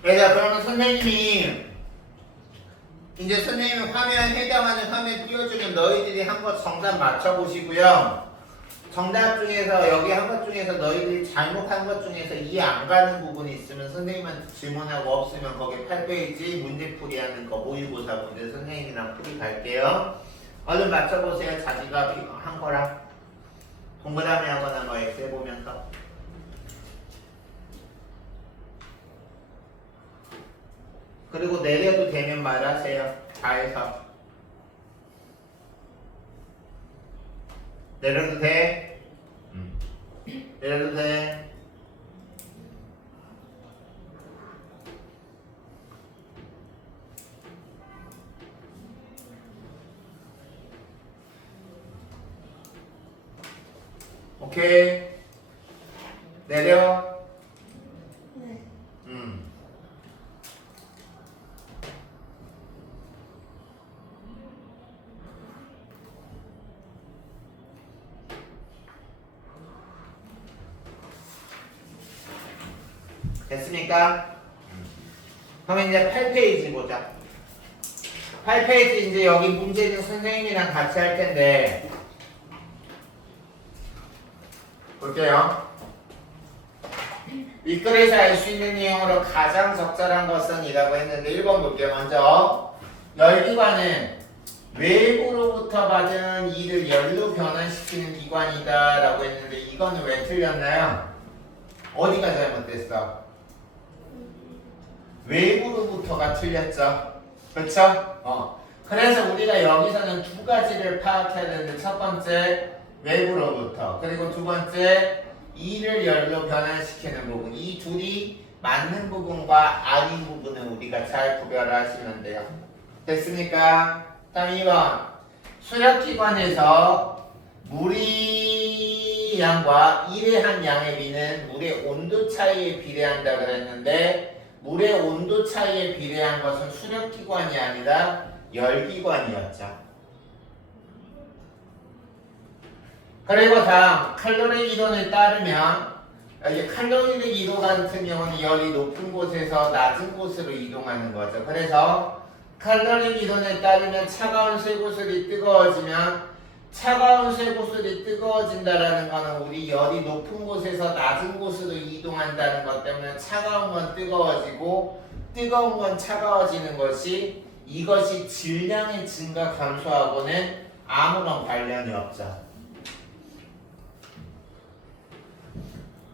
자, 그러면 선생님이 이제 선생님이 해당하는 화면 띄워주면 너희들이 한 거 정답 맞춰보시고요. 정답 중에서 여기 한 것 중에서 너희들이 잘못한 것 중에서 이해 안 가는 부분이 있으면 선생님한테 질문하고 없으면 거기 8페이지 문제풀이 하는 거 모의고사 문제 선생님이랑 풀이 갈게요. 얼른 맞춰보세요. 자기가 한 거랑 동그라미 하거나 뭐 X 해보면서. 그리고 내려도 되면 말하세요. 다 해서. 내려도 돼? 내려도 돼? 오케이. 내려. 네. 됐습니까? 그럼 이제 8페이지 보자. 8페이지 이제 여기 문제는 선생님이랑 같이 할 텐데 볼게요. 윗글에서 알 수 있는 내용으로 가장 적절한 것은 이라고 했는데 1번 볼게요. 먼저 열기관은 외부로부터 받은 이를 열로 변환시키는 기관이다 라고 했는데 이거는 왜 틀렸나요? 어디가 잘못됐어? 외부로부터가 틀렸죠. 그렇죠? 그래서 우리가 여기서는 두 가지를 파악해야 되는데 첫 번째 외부로부터 그리고 두 번째 이를 열로 변환시키는 부분 이 둘이 맞는 부분과 아닌 부분은 우리가 잘 구별하시면 돼요. 됐습니까? 다음 2번 수력기관에서 물의 양과 일의 한 양의 비는 물의 온도 차이에 비례한다 그랬는데 물의 온도 차이에 비례한 것은 수력기관이 아니라 열기관이었죠. 그리고 다음 칼로리 이론에 따르면 여기 칼로리 이론 같은 경우는 열이 높은 곳에서 낮은 곳으로 이동하는 거죠. 그래서 칼로리 이론에 따르면 차가운 쇠구슬이 뜨거워지면 차가운 쇠구슬이 뜨거워진다라는 것은 우리 열이 높은 곳에서 낮은 곳으로 이동한다는 것 때문에 차가운 건 뜨거워지고 뜨거운 건 차가워지는 것이 이것이 질량의 증가 감소하고는 아무런 관련이 없죠.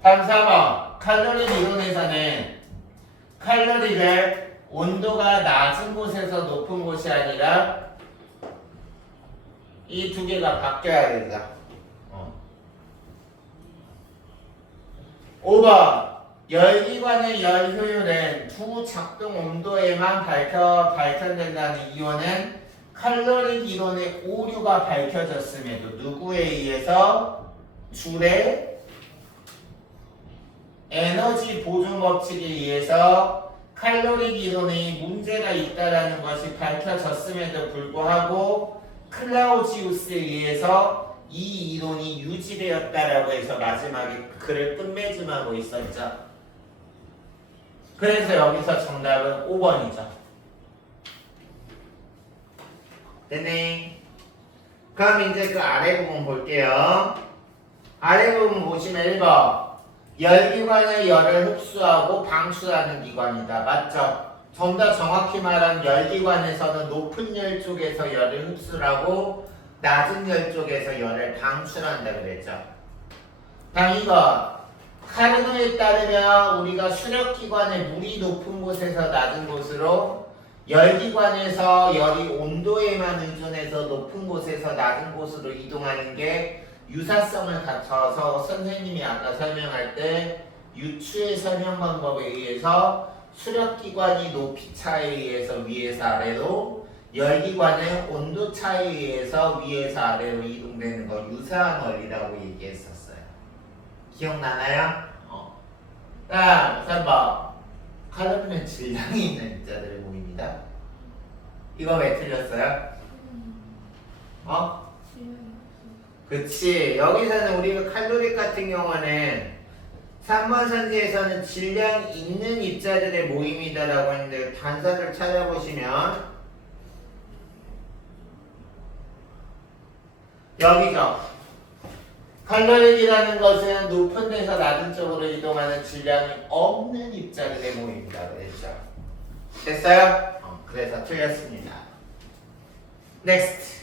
다음 4번 칼로리 이론에서는 칼로리를 온도가 낮은 곳에서 높은 곳이 아니라 이 두 개가 바뀌어야 된다. 5번 열기관의 열 효율은 두 작동 온도에만 발현된다는 이유는 칼로리 이론의 오류가 밝혀졌음에도 누구에 의해서? 줄의 에너지 보존 법칙에 의해서 칼로리 이론에 문제가 있다라는 것이 밝혀졌음에도 불구하고 클라우지우스에 의해서 이 이론이 유지되었다라고 해서 마지막에 글을 끝맺음하고 있었죠. 그래서 여기서 정답은 5번이죠. 됐네. 그럼 이제 그 아래 부분 볼게요. 아래 부분 보시면 1번 열기관의 열을 흡수하고 방출하는 기관이다. 맞죠? 좀 더 정확히 말하면 열기관에서는 높은 열 쪽에서 열을 흡수하고 낮은 열 쪽에서 열을 방출한다 그랬죠. 다음 2번 카르노에 따르면 우리가 수력기관의 물이 높은 곳에서 낮은 곳으로 열기관에서 열이 온도에만 의존해서 높은 곳에서 낮은 곳으로 이동하는 게 유사성을 갖춰서 선생님이 아까 설명할 때 유추의 설명 방법에 의해서 수력기관이 높이 차에 의해서 위에서 아래로 열기관은 온도 차에 의해서 위에서 아래로 이동되는 거 유사한 원리라고 얘기했었어요. 기억나나요? 다음 3번 칼로리는 질량이 있는 입자들의 모임이다. 이거 왜 틀렸어요? 그치. 여기서는 우리가 칼로리 같은 경우는 3번 선지에서는 질량이 있는 입자들의 모임이다라고 했는데 단서를 찾아보시면 여기죠. 칼로리라는 것은 높은 데서 낮은 쪽으로 이동하는 질량이 없는 입자들의 모임이라고 했죠. 됐어요? 그래서 틀렸습니다. Next.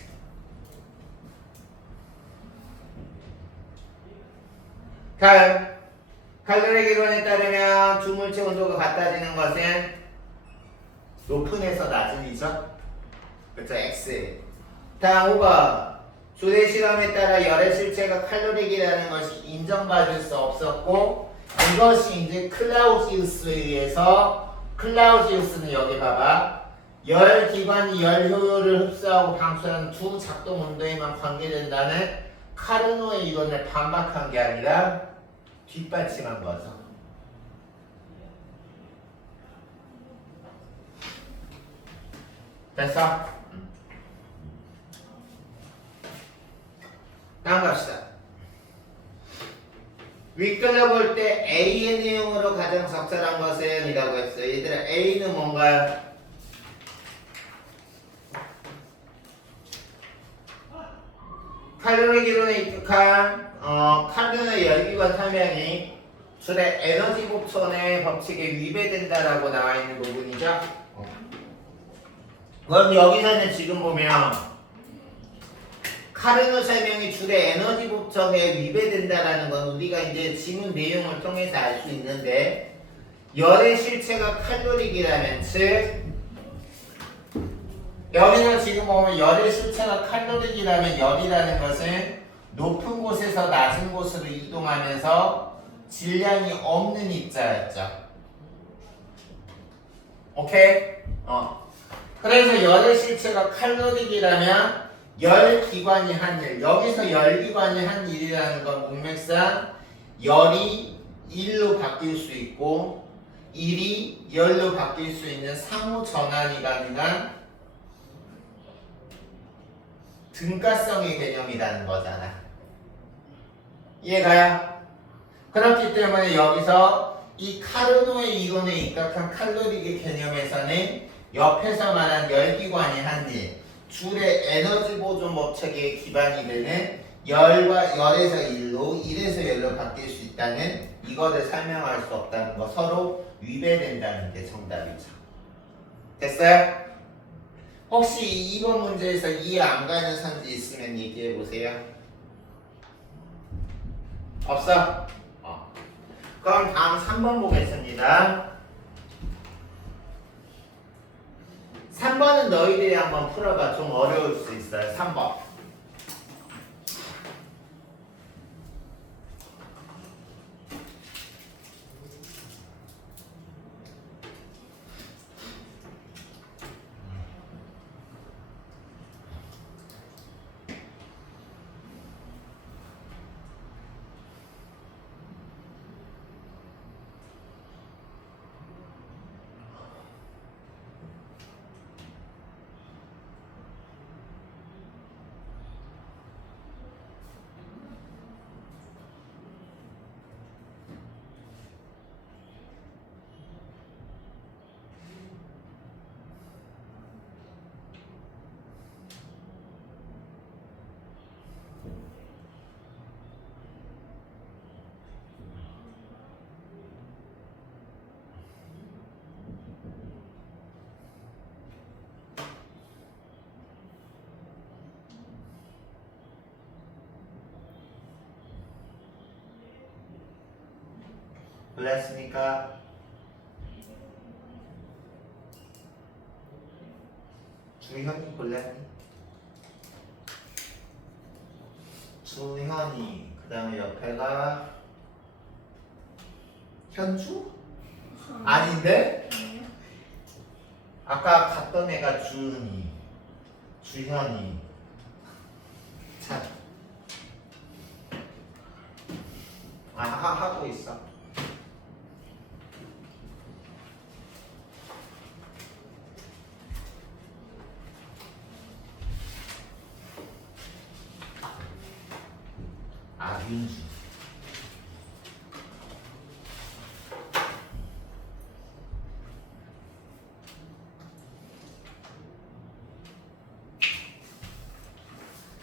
다음 칼로리 기론에 따르면 두 물체 온도가 같아지는 것은 높은 에서 낮은이죠. 그렇죠. X. 다음 5번 주대 실험에 따라 열의 실체가 칼로리라는 것이 인정받을 수 없었고 이것이 이제 클라우지우스에 의해서 클라우지우스는 여기 봐봐 열 기관이 열 효율을 흡수하고 방출하는 두 작동 온도에만 관계된다는 카르노의 이론을 반박한 게 아니라 뒷받침한 거죠. 됐어? 다음 갑시다. 윗글로 볼 때 A의 내용으로 가장 적절한 것은 이라고 했어요. 얘들아 A는 뭔가요? 칼로리 기론에 입각한 칼륨의 열기관 설명이 줄의 에너지 복선의 법칙에 위배된다라고 나와 있는 부분이죠. 그럼 여기서는 지금 보면 카르노 설명이 줄의 에너지 복선에 위배된다라는 건 우리가 이제 지문 내용을 통해서 알 수 있는데 열의 실체가 칼로리라면 즉 여기서 지금 보면 열의 실체가 칼로리라면 열이라는 것은 높은 곳에서 낮은 곳으로 이동하면서 질량이 없는 입자였죠. 오케이? 그래서 열의 실체가 칼로리라면 열기관이 한 일, 여기서 열기관이 한 일이라는 건 문맥상 열이 1로 바뀔 수 있고 1이 열로 바뀔 수 있는 상호 전환이 가능한 등가성의 개념이라는 거잖아. 이해가요? 그렇기 때문에 여기서 이 카르노의 이론에 입각한 칼로리의 개념에서는 옆에서 말한 열기관이 한 일, 줄의 에너지 보존 법칙에 기반이 되는 열과 열에서 1로 1에서 열로 바뀔 수 있다는 이거를 설명할 수 없다는 거 서로 위배된다는 게 정답이죠. 됐어요? 혹시 2번 문제에서 이해 안 가는 선지 있으면 얘기해 보세요. 없어? 그럼 다음 3번 보겠습니다. 3번은 너희들이 한번 풀어봐. 좀 어려울 수 있어요. 3번. 몰랐습니까? 주현이 골랐니? 주현이 그 다음에 옆에가 현주? 아닌데? 아까 갔던 애가 주은이 주현이 참 하고 있어. 민주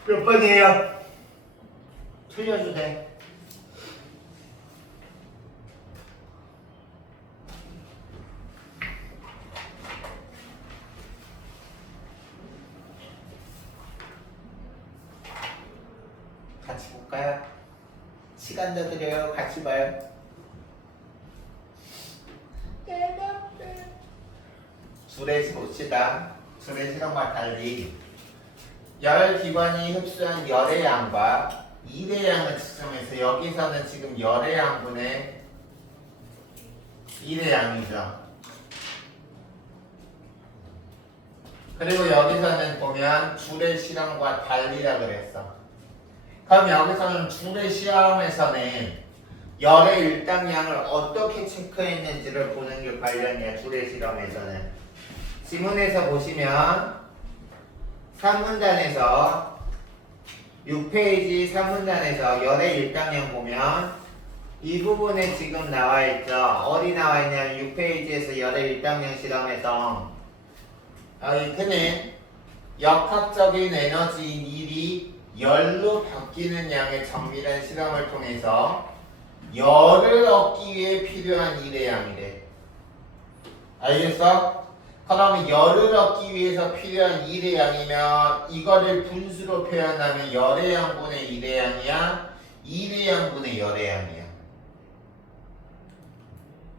몇 번이에요? 틀려도 돼. 같이 볼까요? 시간 더 드려요. 같이 봐요. 줄에서 봅시다. 줄의 실험과 달리 열 기관이 흡수한 열의 양과 일의 양을 측정해서 여기서는 지금 열의 양분의 일의 양이죠. 그리고 여기서는 보면 줄의 실험과 달리라 그랬어. 그럼 여기서는 줄의 실험에서는 열의 일당량을 어떻게 체크했는지를 보는 게 관련이야. 줄의 실험에서는 지문에서 보시면 3문단에서 6페이지 3문단에서 열의 일당량 보면 이 부분에 지금 나와있죠. 어디 나와있냐면 6페이지에서 열의 일당량 실험에서 그는 역학적인 에너지인 일이 열로 바뀌는 양의 정밀한 실험을 통해서 열을 얻기 위해 필요한 일의 양이래. 알겠어? 그러면 열을 얻기 위해서 필요한 일의 양이면 이거를 분수로 표현하면 열의 양분의 일의 양이야? 일의 양분의 열의 양이야?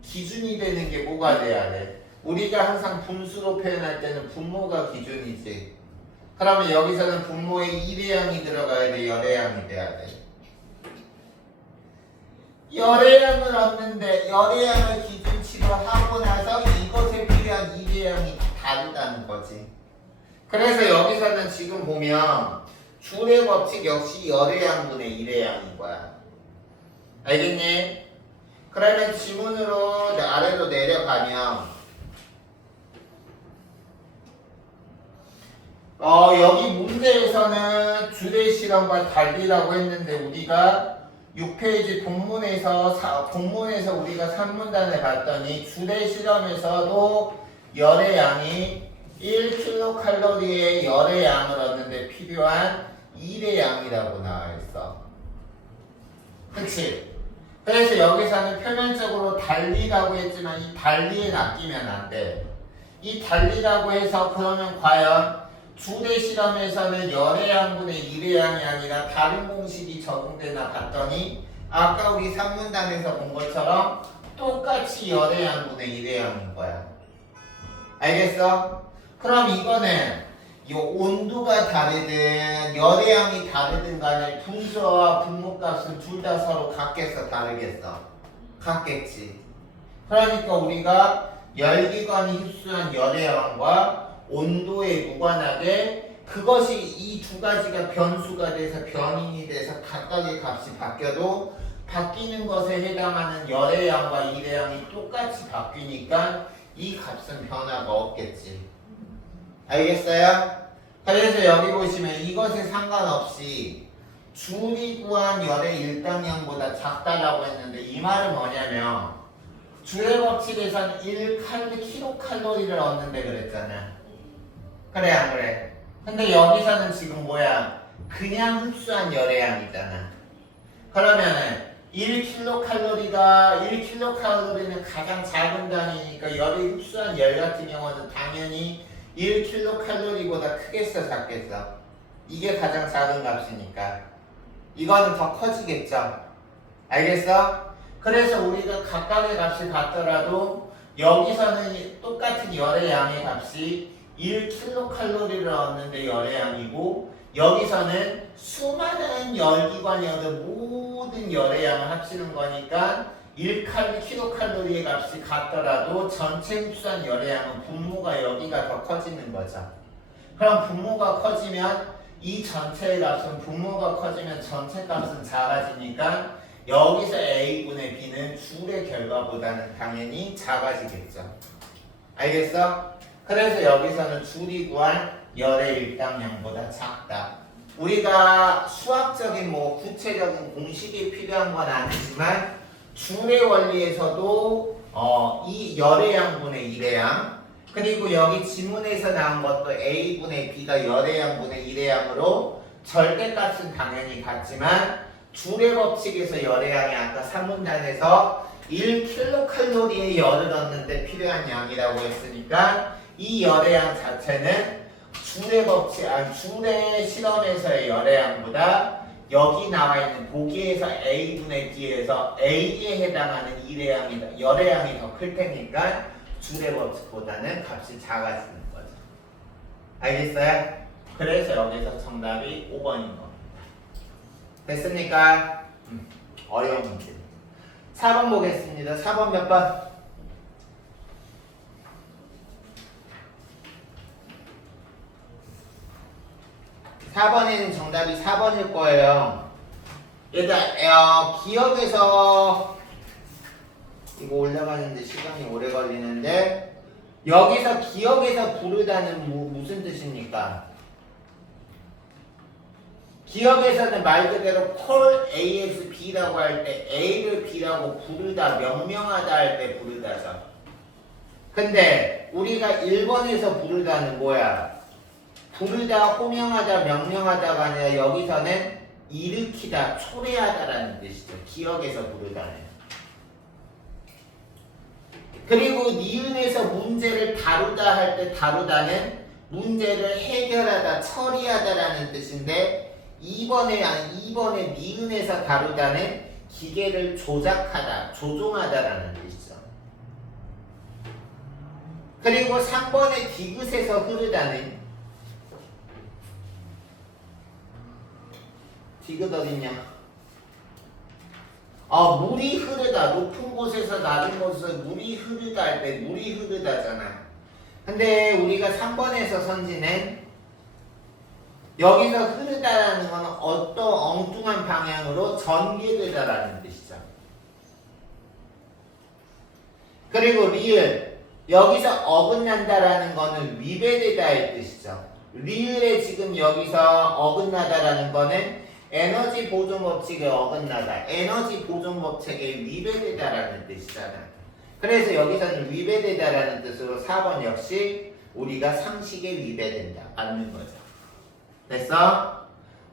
기준이 되는 게 뭐가 돼야 돼? 우리가 항상 분수로 표현할 때는 분모가 기준이지. 그러면 여기서는 분모에 일의 양이 들어가야 돼? 열의 양이 돼야 돼? 열의 양을 얻는데 열의 양을 기준치로 하고 나서 이것에 필요한 일의 양이 다르다는 거지. 그래서 여기서는 지금 보면 줄의 법칙 역시 열의 양분의 일의 양인 거야. 알겠니? 그러면 지문으로 아래로 내려가면 여기 문제에서는 줄의 실험과 달리라고 했는데 우리가 6페이지 본문에서 우리가 3문단을 봤더니 줄의 실험에서도 열의 양이 1kcal의 열의 양을 얻는데 필요한 일의 양이라고 나와 있어. 그치? 그래서 여기서는 표면적으로 달리라고 했지만 이 달리에 낚이면 안 돼. 이 달리라고 해서 그러면 과연 줄의 실험에서는 열의 양분의 일의 양이 아니라 다른 공식이 적용되나 봤더니 아까 우리 3문단에서 본 것처럼 똑같이 열의 양분의 일의 양인 거야. 알겠어? 그럼 이거는 이 온도가 다르든 열의 양이 다르든 간에 분수와 분모값은 둘 다 서로 같겠어? 다르겠어? 같겠지. 그러니까 우리가 열기관이 흡수한 열의 양과 온도에 무관하게 그것이 이 두 가지가 변수가 돼서 변인이 돼서 각각의 값이 바뀌어도 바뀌는 것에 해당하는 열의 양과 일의 양이 똑같이 바뀌니까 이 값은 변화가 없겠지. 알겠어요? 그래서 여기 보시면 이것에 상관없이 줄이 구한 열의 일당량보다 작다라고 했는데 이 말은 뭐냐면 줄의 법칙에서는 1kcal를 얻는데 그랬잖아. 그래 안 그래? 근데 여기서는 지금 뭐야? 그냥 흡수한 열의 양이잖아. 그러면은 1kcal는 가장 작은 단위니까 열이 흡수한 열 같은 경우는 당연히 1kcal보다 크겠어 작겠어? 이게 가장 작은 값이니까 이거는 더 커지겠죠? 알겠어? 그래서 우리가 각각의 값이 같더라도 여기서는 똑같은 열의 양의 값이 1kcal를 얻는데 열의 양이고 여기서는 수많은 열기관이 얻은 모든 열의 양을 합치는 거니까 1kcal의 값이 같더라도 전체 흡수한 열의 양은 분모가 여기가 더 커지는 거죠. 그럼 분모가 커지면 이 전체의 값은 분모가 커지면 전체 값은 작아지니까 여기서 A분의 B는 줄의 결과보다는 당연히 작아지겠죠. 알겠어? 그래서 여기서는 줄이 구한 열의 일당량보다 작다. 우리가 수학적인 뭐 구체적인 공식이 필요한 건 아니지만 줄의 원리에서도 이 열의 양분의 1의 양 그리고 여기 지문에서 나온 것도 A분의 B가 열의 양분의 1의 양으로 절대값은 당연히 같지만 줄의 법칙에서 열의 양이 아까 3문단에서 1kcal의 열을 얻는데 필요한 양이라고 했으니까 이 열의 양 자체는 줄의 법칙, 줄의 실험에서의 열의 양보다 여기 나와 있는 보기에서 A분의 B에서 A에 해당하는 1의 양이, 열의 양이 더 클 테니까 줄의 법칙보다는 값이 작아지는 거죠. 알겠어요? 그래서 여기서 정답이 5번인 겁니다. 됐습니까? 어려운 문제. 4번 보겠습니다. 4번 몇 번? 4번에는 정답이 4번일 거예요. 일단 기억에서 이거 올라가는데 시간이 오래 걸리는데 여기서 기억에서 부르다는 무슨 뜻입니까? 기억에서는 말 그대로 call A as B라고 할 때 A를 B라고 부르다, 명명하다 할 때 부르다죠. 근데 우리가 1번에서 부르다는 뭐야? 부르다, 호명하다, 명령하다가 아니라 여기서는 일으키다, 초래하다라는 뜻이죠. 기억에서 부르다는. 그리고 니은에서 문제를 다루다 할 때 다루다는 문제를 해결하다, 처리하다라는 뜻인데 2번에 니은에서 다루다는 기계를 조작하다, 조종하다라는 뜻이죠. 그리고 3번에 디귿에서 흐르다는 디귿 어딨냐? 물이 흐르다. 높은 곳에서 낮은 곳에서 물이 흐르다 할 때 물이 흐르다잖아. 근데 우리가 3번에서 선지는 여기서 흐르다라는 건 어떤 엉뚱한 방향으로 전개되다라는 뜻이죠. 그리고 리을 여기서 어긋난다라는 거는 위배되다의 뜻이죠. 리을에 지금 여기서 어긋나다라는 거는 에너지 보존 법칙에 어긋나다, 에너지 보존 법칙에 위배되다라는 뜻이잖아. 그래서 여기서는 위배되다라는 뜻으로 4번 역시 우리가 상식에 위배된다 맞는 거죠. 됐어?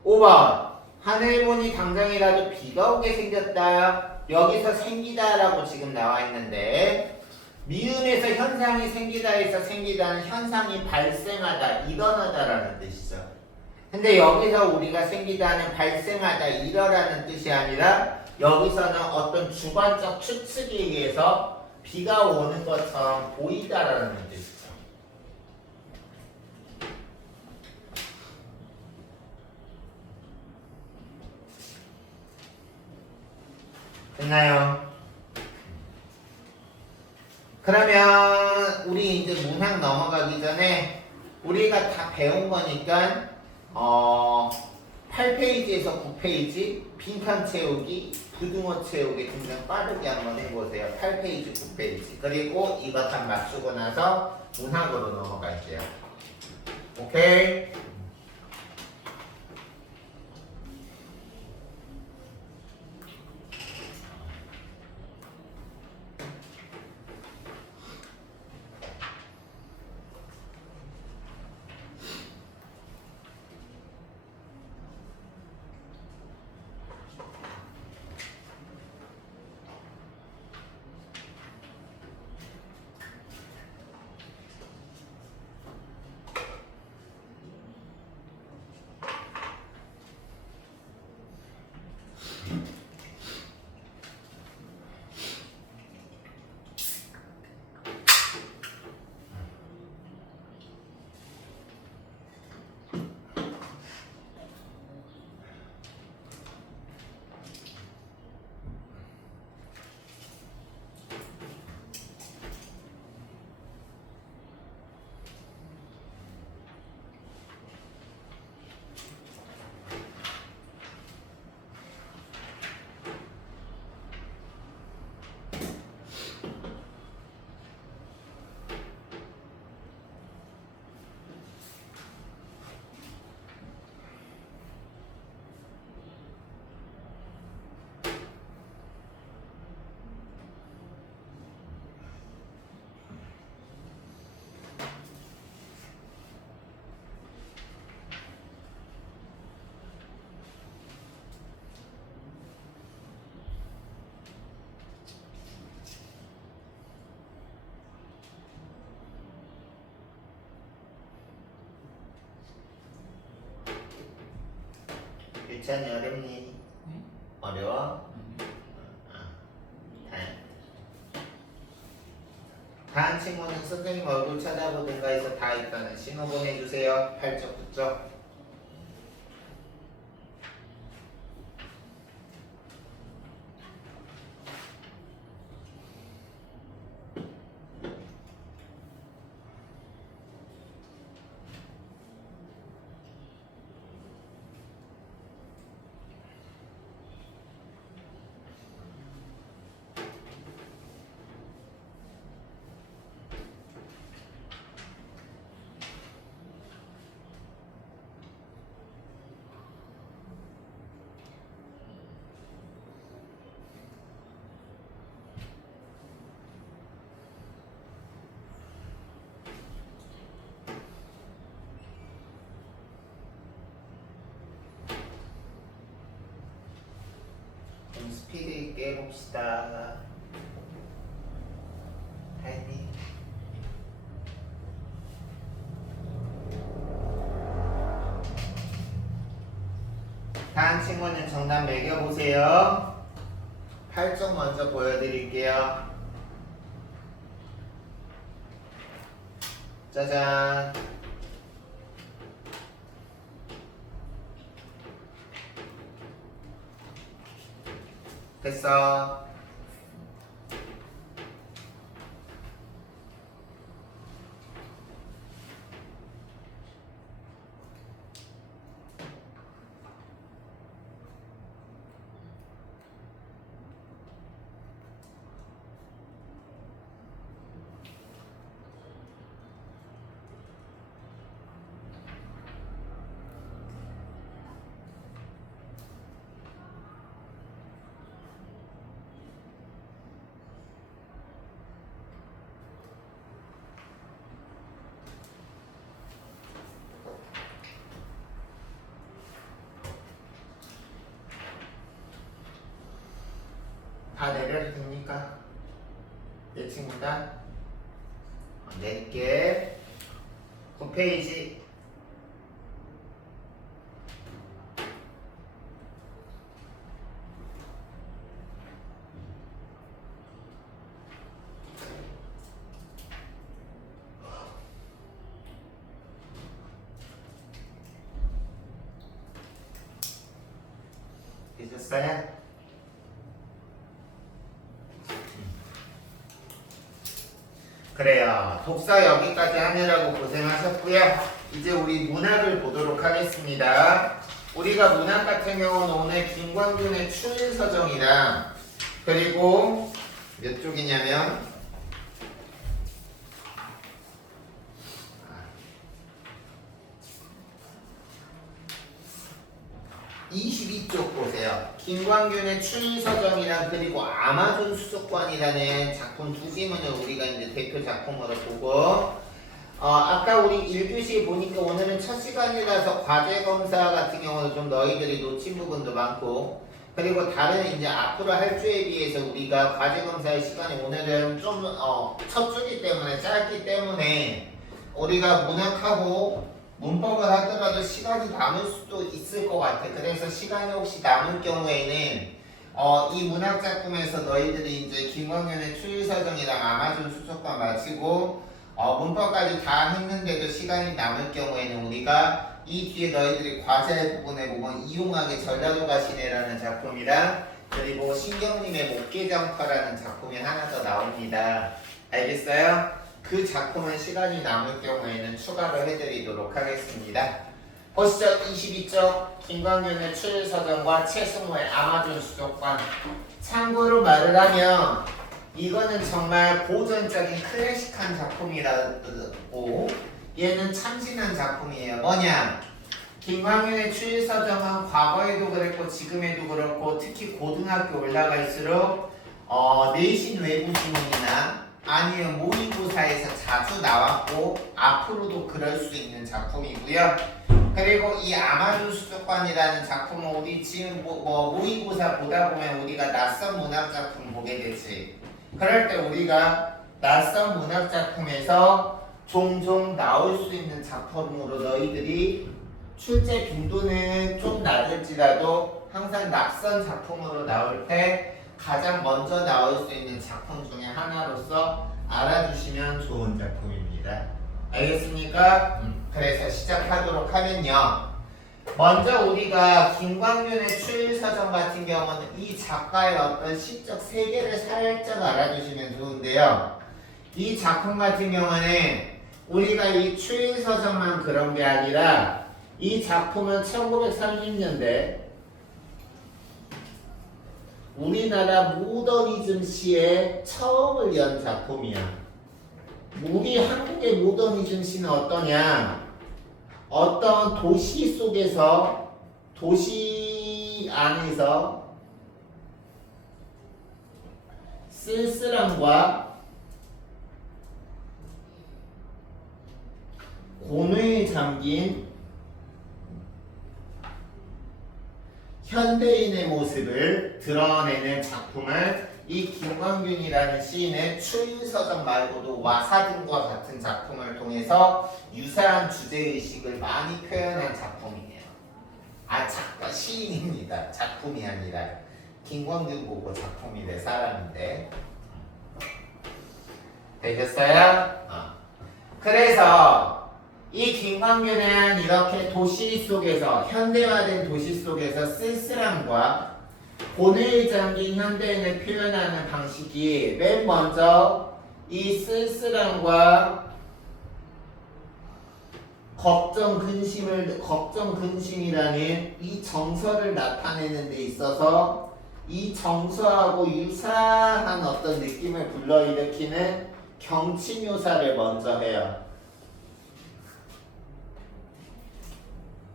5번 하늘 보니 당장이라도 비가 오게 생겼다. 여기서 생기다라고 지금 나와 있는데 미음에서 현상이 생기다에서 생기다는 현상이 발생하다, 일어나다라는 뜻이죠. 근데 여기서 우리가 생기다는 발생하다, 일어나는 뜻이 아니라 여기서는 어떤 주관적 추측에 의해서 비가 오는 것처럼 보이다라는 뜻이죠. 됐나요? 그러면 우리 이제 문항 넘어가기 전에 우리가 다 배운 거니까 8페이지에서 9페이지 빈칸 채우기, 부등호 채우기 등등 빠르게 한번 해보세요. 8페이지, 9페이지. 그리고 이거 다 맞추고 나서 문학으로 넘어갈게요. 오케이? 유치하니 어렵니? 네? 어려워? 아니요. 다른 친구는 선생님 얼굴 찾아보든가 해서 다 있다는 신호 보내주세요. 8쪽 9쪽. 좀 스피드 있게 해봅시다. 타이밍. 다음 친구는 정답 매겨보세요. 8쪽 먼저 보여드릴게요. 짜잔. 됐어. 다 내려도 됩니까? 내 친구다? 내릴게. 9페이지. 잊었어요? 그래요. 독서 여기까지 하느라고 고생하셨고요. 이제 우리 문학을 보도록 하겠습니다. 우리가 문학 같은 경우는 오늘 김광균의 추인서정이랑 그리고 몇 쪽이냐면 22쪽 보세요. 김광균의 추인서정이랑 그리고 아마존 수족관이라는 작품 두 지문을 우리가 이제 대표 작품으로 보고 아까 우리 1교시에 보니까 오늘은 첫 시간이라서 과제 검사 같은 경우는 좀 너희들이 놓친 부분도 많고 그리고 다른 이제 앞으로 할 주에 비해서 우리가 과제 검사의 시간이 오늘은 좀 첫 주기 때문에 짧기 때문에 우리가 문학하고 문법을 하더라도 시간이 남을 수도 있을 것 같아. 그래서 시간이 혹시 남을 경우에는 이 문학 작품에서 너희들이 이제 김광현의 추리서정이랑 아마존 수족관 마치고 문법까지 다 했는데도 시간이 남을 경우에는 우리가 이 뒤에 너희들이 과제 부분에 보면 이용하게 전라도 가시네라는 작품이랑 그리고 신경님의 목계정터라는 작품이 하나 더 나옵니다. 알겠어요? 그 작품은 시간이 남을 경우에는 추가로 해드리도록 하겠습니다. 보시죠. 22쪽 김광균의 추리서정과 최승호의 아마존 수족관. 참고로 말을 하면 이거는 정말 고전적인 클래식한 작품이라고 얘는 참신한 작품이에요. 뭐냐? 김광균의 추리서정은 과거에도 그랬고 지금에도 그렇고 특히 고등학교 올라갈수록 내신 외부 지문이나 아니면 모의고사에서 자주 나왔고 앞으로도 그럴 수 있는 작품이고요. 그리고 이 아마존 수족관이라는 작품은 우리 지금 모의고사 보다 보면 우리가 낯선 문학 작품 보게 되지. 그럴 때 우리가 낯선 문학 작품에서 종종 나올 수 있는 작품으로 너희들이 출제 빈도는 좀 낮을지라도 항상 낯선 작품으로 나올 때 가장 먼저 나올 수 있는 작품 중에 하나로서 알아주시면 좋은 작품입니다. 알겠습니까? 그래서 시작하도록 하면요. 먼저 우리가 김광균의 추일서점 같은 경우는 이 작가의 어떤 시적 세계를 살짝 알아주시면 좋은데요. 이 작품 같은 경우는 우리가 이 추일서점만 그런 게 아니라 이 작품은 1930년대 우리나라 모더니즘 시에 처음을 연 작품이야. 우리 한국의 모더니즘 시는 어떠냐? 어떤 도시 속에서 도시 안에서 쓸쓸함과 고뇌에 잠긴 현대인의 모습을 드러내는 작품을 이 김광균이라는 시인의 추일서점 말고도 와사등과 같은 작품을 통해서 유사한 주제의식을 많이 표현한 작품이에요. 작가 시인입니다. 작품이 아니라 김광균 보고 작품이래 사람인데. 되셨어요? 그래서 이 김광균은 이렇게 도시 속에서 현대화된 도시 속에서 쓸쓸함과 고뇌에 잠긴 현대인을 표현하는 방식이 맨 먼저 이 쓸쓸함과 걱정 근심이라는 이 정서를 나타내는 데 있어서 이 정서하고 유사한 어떤 느낌을 불러일으키는 경치 묘사를 먼저 해요.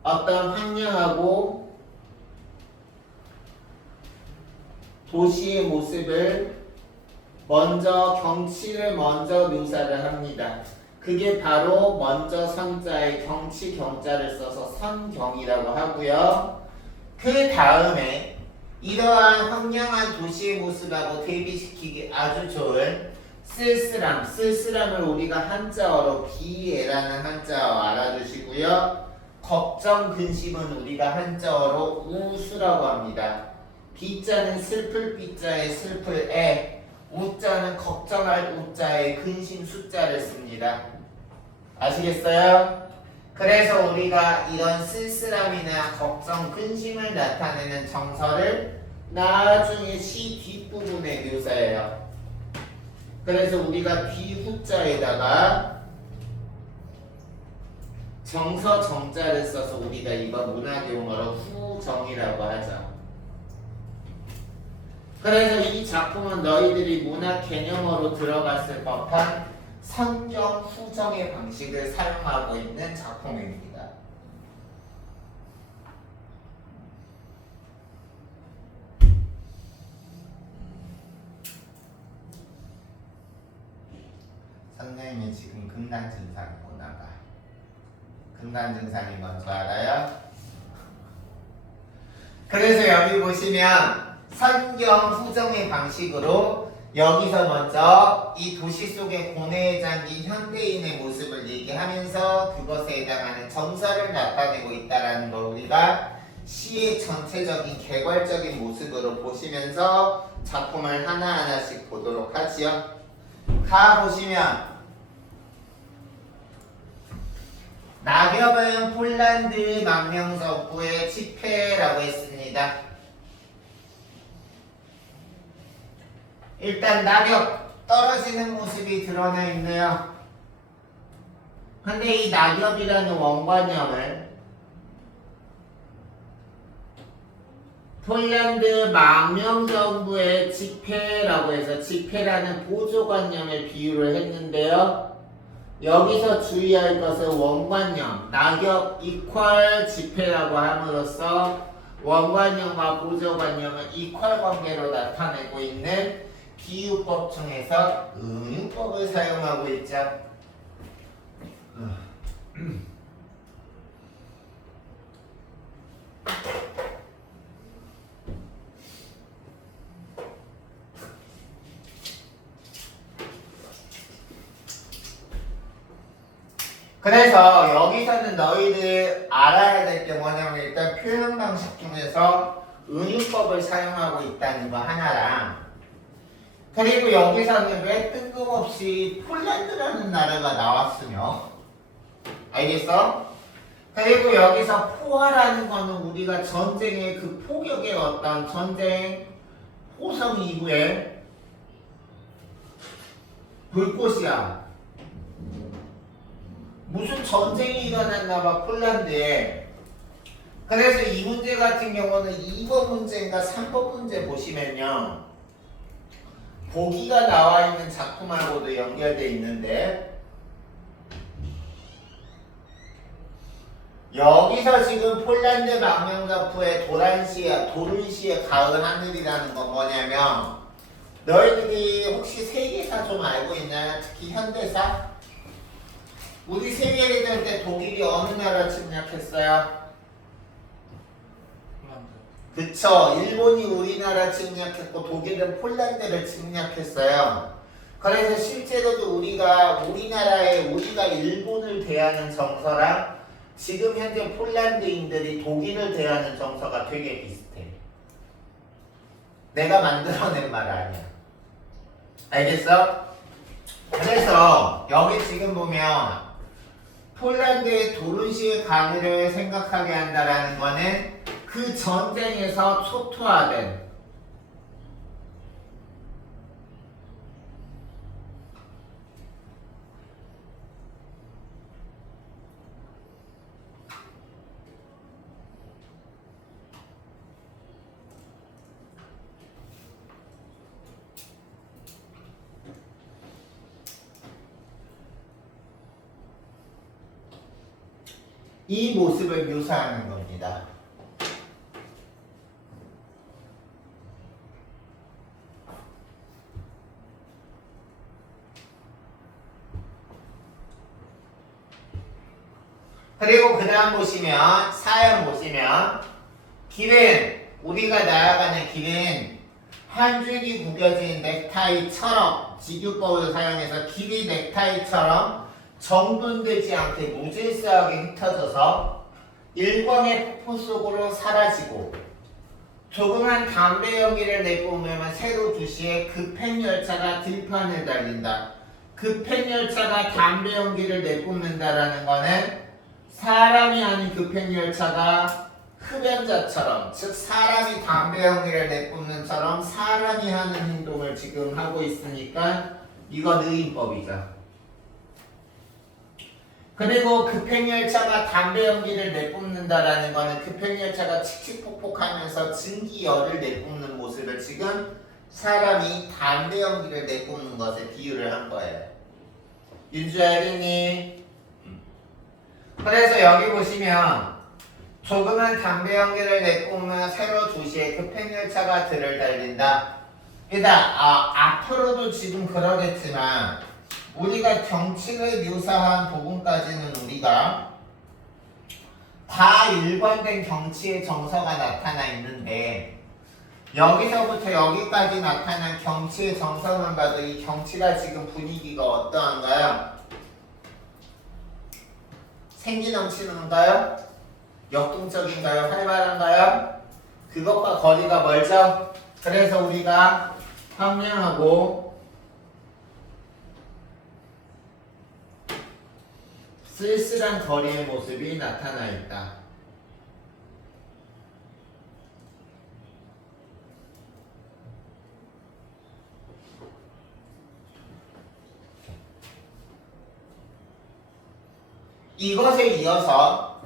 어떤 황량하고 도시의 모습을 먼저 경치를 먼저 묘사를 합니다. 그게 바로 먼저 선자의 경치 경자를 써서 선경이라고 하고요. 그 다음에 이러한 황량한 도시의 모습하고 대비시키기 아주 좋은 쓸쓸함을 우리가 한자어로 비애라는 한자어 알아두시고요. 걱정, 근심은 우리가 한자어로 우수라고 합니다. 비자는 슬플 비자에 슬플 애, 우자는 걱정할 우자에 근심 숫자를 씁니다. 아시겠어요? 그래서 우리가 이런 쓸쓸함이나 걱정, 근심을 나타내는 정서를 나중에 시 뒷부분에 묘사해요. 그래서 우리가 비후자에다가 정서 정자를 써서 우리가 이거 문학 용어로 후정이라고 하죠. 그래서 이 작품은 너희들이 문학 개념으로 들어갔을 법한 선경 후정의 방식을 사용하고 있는 작품입니다. 선생님이 지금 금단 증상이 오나봐. 금단 증상이 뭔지 알아요? 그래서 여기 보시면 선경 후정의 방식으로 여기서 먼저 이 도시 속의 고뇌에 잠긴 현대인의 모습을 얘기하면서 그것에 해당하는 정서를 나타내고 있다는 걸 우리가 시의 전체적인 개괄적인 모습으로 보시면서 작품을 하나하나씩 보도록 하지요. 가보시면 낙엽은 폴란드 망명정부의 집회라고 했습니다. 일단 낙엽 떨어지는 모습이 드러나 있네요. 근데 이 낙엽이라는 원관념을 폴란드 망명정부의 집회라고 해서 집회라는 보조관념을 비유를 했는데요. 여기서 주의할 것은 원관념, 낙엽 이퀄 집회라고 함으로써 원관념과 보조관념은 이퀄 관계로 나타내고 있는 비유법 중에서 은유법을 사용하고 있죠. 그래서 여기서는 너희들 알아야 될 게 뭐냐면 일단 표현 방식 중에서 은유법을 사용하고 있다는 거 하나랑 그리고 여기서는 왜 뜬금없이 폴란드라는 나라가 나왔으며 알겠어? 그리고 여기서 포화라는 거는 우리가 전쟁의 그 포격의 어떤 전쟁 호성 이후에 불꽃이야. 무슨 전쟁이 일어났나봐 폴란드에. 그래서 이 문제 같은 경우는 2번 문제인가 3번 문제 보시면요 보기가 나와 있는 작품하고도 연결되어 있는데 여기서 지금 폴란드 망명자프의 도른시의 가을 하늘이라는 건 뭐냐면 너희들이 혹시 세계사 좀 알고 있냐? 특히 현대사? 우리 세계대전 때 독일이 어느 나라 침략했어요? 그쵸. 일본이 우리나라 침략했고 독일은 폴란드를 침략했어요. 그래서 실제로도 우리가 일본을 대하는 정서랑 지금 현재 폴란드인들이 독일을 대하는 정서가 되게 비슷해. 내가 만들어낸 말 아니야. 알겠어? 그래서 여기 지금 보면 폴란드의 도른시의 가늘을 생각하게 한다라는 거는 그 전쟁에서 초토화된 이 모습을 묘사하는 겁니다. 그리고 그 다음 보시면 사연 보시면 길은 우리가 나아가는 길은 한 줄기 구겨진 넥타이처럼 직유법을 사용해서 길이 넥타이처럼 정돈되지 않게 무질서하게 흩어져서 일광의 폭포 속으로 사라지고 조그만 담배 연기를 내뿜으면 새로 2시에 급행열차가 들판을 달린다. 급행열차가 담배 연기를 내뿜는다라는 거는 사람이 아닌 급행열차가 흡연자처럼 즉 사람이 담배 연기를 내뿜는처럼 사람이 하는 행동을 지금 하고 있으니까 이건 의인법이죠. 그리고 급행열차가 담배 연기를 내뿜는다라는 거는 급행열차가 칙칙폭폭하면서 증기열을 내뿜는 모습을 지금 사람이 담배 연기를 내뿜는 것에 비유를 한 거예요. 윤주야 알겠니? 그래서 여기 보시면 조그만 담배 연기를 내뿜으면 새로 2시에 급행열차가 들을 달린다. 일단 앞으로도 지금 그러겠지만 우리가 경치를 묘사한 부분까지는 우리가 다 일관된 경치의 정서가 나타나 있는데 여기서부터 여기까지 나타난 경치의 정서만 봐도 이 경치가 지금 분위기가 어떠한가요? 생기 넘치는가요? 역동적인가요? 활발한가요? 그것과 거리가 멀죠? 그래서 우리가 황량하고 쓸쓸한 거리의 모습이 나타나 있다. 이것에 이어서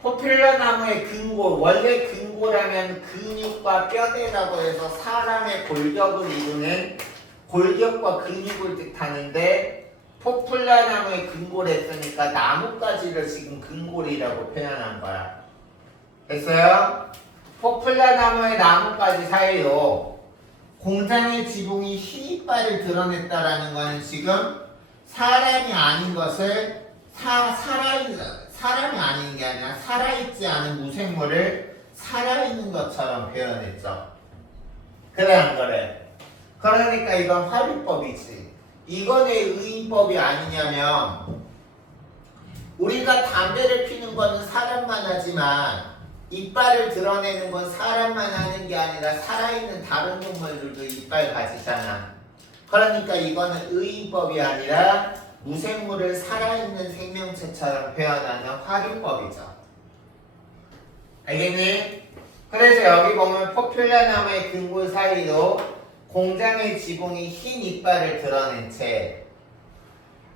포퓰러 나무의 근골, 원래 근골하면 근육과 뼈대라고 해서 사람의 골격을 이루는 골격과 근육을 뜻하는데 포퓰러 나무의 근골 했으니까 나뭇가지를 지금 근골이라고 표현한 거야. 됐어요? 포퓰러 나무의 나뭇가지 사이로 공장의 지붕이 흰 이빨을 드러냈다라는 거는 지금 사람이 아닌 것을 사람이 아닌 게 아니라 살아있지 않은 무생물을 살아있는 것처럼 표현했죠. 그래 안 그래? 그러니까 이건 화비법이지. 이건 왜 의인법이 아니냐면 우리가 담배를 피는 거는 사람만 하지만 이빨을 드러내는 건 사람만 하는 게 아니라 살아있는 다른 동물들도 이빨 가지잖아. 그러니까 이거는 의인법이 아니라 무생물을 살아있는 생명체처럼 표현하는 활용법이죠. 알겠니? 그래서 여기 보면 포퓰라나무의 근골 사이로 공장의 지붕이 흰 이빨을 드러낸 채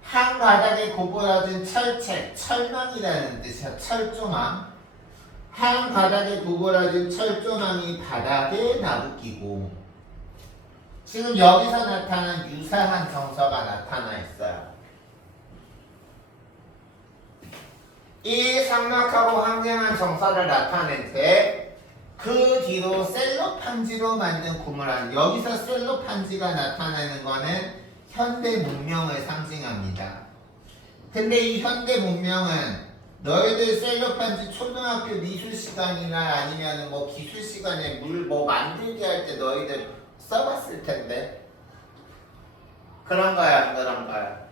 한 바닥에 구부러진 철책, 철망이라는 뜻이야. 철조망. 한 바닥에 구부러진 철조망이 바닥에 나부끼고 지금 여기서 나타난 유사한 정서가 나타나 있어요. 이 삭막하고 황량한 정서를 나타낸 채 그 뒤로 셀로판지로 만든 구물안, 여기서 셀로판지가 나타나는 거는 현대 문명을 상징합니다. 근데 이 현대 문명은 너희들 셀로판지 초등학교 미술 시간이나 아니면 뭐 기술 시간에 물 뭐 만들기 할 때 너희들 써봤을 텐데 그런 거야 안 그런 거야?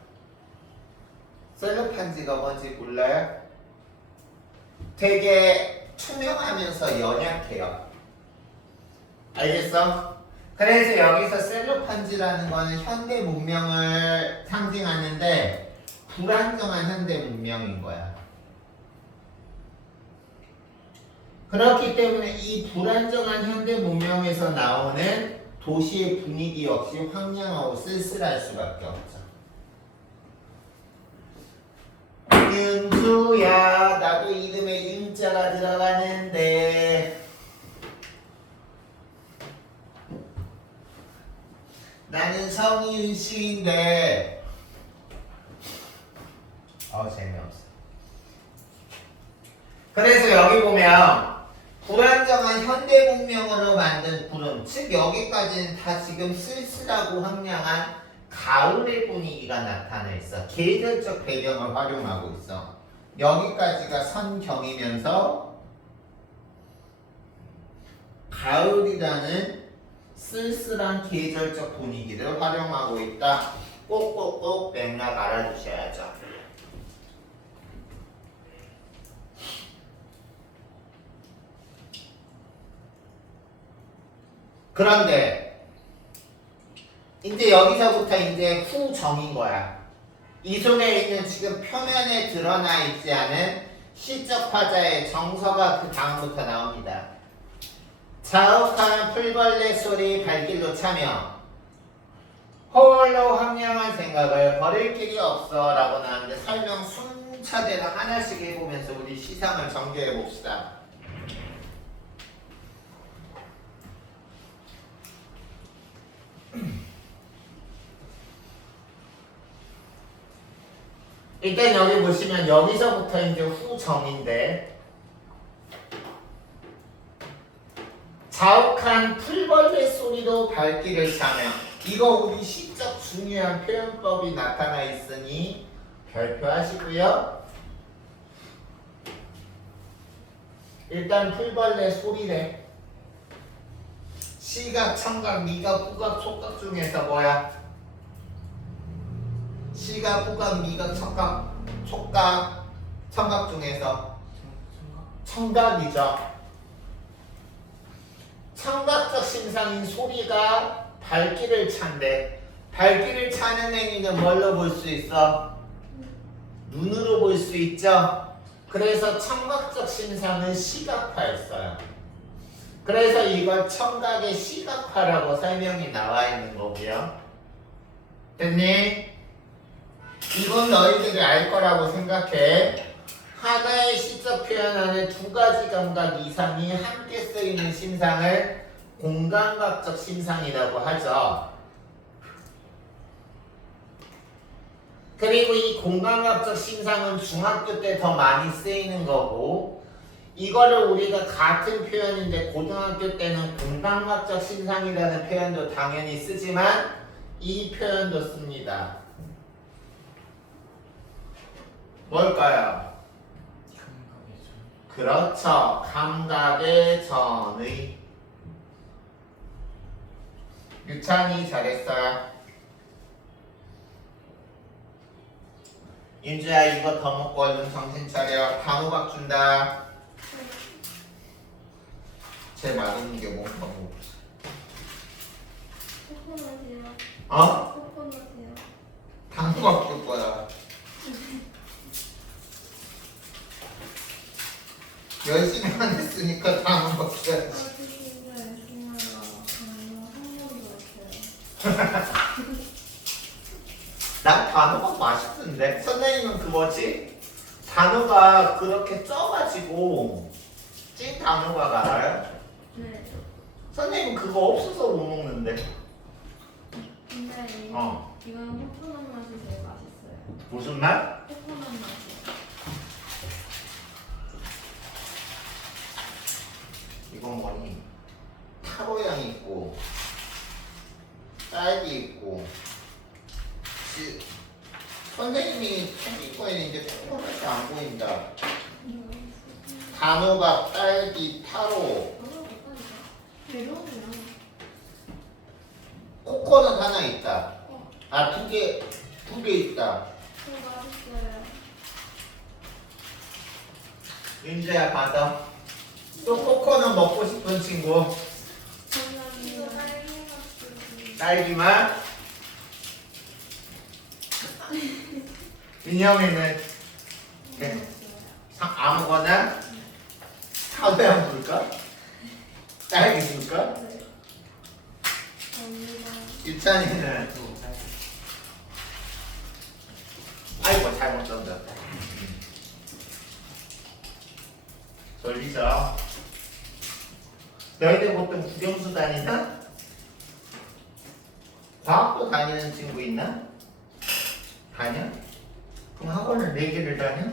셀로판지가 뭔지 몰라요? 되게 투명하면서 연약해요. 알겠어? 그래서 여기서 셀로판지라는 거는 현대 문명을 상징하는데 불안정한 현대 문명인 거야. 그렇기 때문에 이 불안정한 현대 문명에서 나오는 도시의 분위기 역시 황량하고 쓸쓸할 수밖에 없죠. 윤주야, 나도 이름에 윤자가 들어가는데 나는 성이윤 씨인데 재미없어. 그래서 여기 보면 불안정한 현대 문명으로 만든 구름, 즉 여기까지는 다 지금 쓸쓸하고 황량한 가을의 분위기가 나타나 있어. 계절적 배경을 활용하고 있어. 여기까지가 선경이면서 가을이라는 쓸쓸한 계절적 분위기를 활용하고 있다. 꼭꼭꼭 맥락 알아두셔야죠. 그런데 이제 여기서부터 이제 후정인 거야. 이 속에 있는 지금 표면에 드러나 있지 않은 시적 화자의 정서가 그 다음부터 나옵니다. 자욱한 풀벌레 소리 발길로 차며 홀로 황량한 생각을 버릴 길이 없어 라고 나오는데 설명 순차대로 하나씩 해보면서 우리 시상을 정교해 봅시다. 일단 여기 보시면 여기서부터 이제 후정인데 자욱한 풀벌레 소리로 발길을 차며 이거 우리 시적 중요한 표현법이 나타나 있으니 별표하시고요. 일단 풀벌레 소리래. 시각, 청각, 미각, 후각, 촉각 중에서 뭐야? 시각, 후각, 미각, 청각, 촉각, 청각 중에서 청각이죠. 청각적 심상인 소리가 발길을 찬대. 발길을 차는 행위는 뭘로 볼 수 있어? 눈으로 볼 수 있죠. 그래서 청각적 심상은 시각화였어요. 그래서 이걸 청각의 시각화라고 설명이 나와 있는 거고요. 됐니? 이건 너희들이 알 거라고 생각해. 하나의 시적 표현 안에 두 가지 감각 이상이 함께 쓰이는 심상을 공감각적 심상이라고 하죠. 그리고 이 공감각적 심상은 중학교 때 더 많이 쓰이는 거고 이거를 우리가 같은 표현인데 고등학교 때는 공감각적 심상이라는 표현도 당연히 쓰지만 이 표현도 씁니다. 뭘까요? 그렇죠. 감각의 전의. 유찬이 잘했어요. 윤주야 이거 더 먹고 얼른 정신 차려. 단호박 준다. 제일 맛있는 게 뭔가 뭐. 코코넛이요. 어? 코코넛이요. 단호박 줄 거야. 열심히 안 했으니까 단호박 줘야지. 진짜 열심히 하느라 정말 한 번도 없어요. 난 단호박 맛있는데. 선생님은 그 뭐지? 단호박 그렇게 쪄가지고 찐 단호박 알아요? 네. 선생님은 그거 없어서 못 먹는데. 근데 이건 코코넛 맛이 제일 맛있어요. 무슨 맛? 코코넛 맛이요. 이건 뭐니? 타로향 있고 딸기 있고 선생님이 챙길 거에는 이제 코코넛이 안 보인다. 단호박, 딸기, 타로 메론이요. 코코넛 하나 있다. 아, 두 개 있다. 그거 맛있어요. 윤주야 받아. 또 코코넛 먹고 싶은 친구. 감사합니다. 딸기맛. 민영이는 네. 아무거나 사과향 줄까? 딸기 줄까? 네. 감사합니다. 유찬이는 아이고 잘못 던졌다. 졸리죠? 너희들 보통 국영수 다니나? 과학도 다니는 친구 있나? 다녀? 그럼 학원을 4개를 다녀?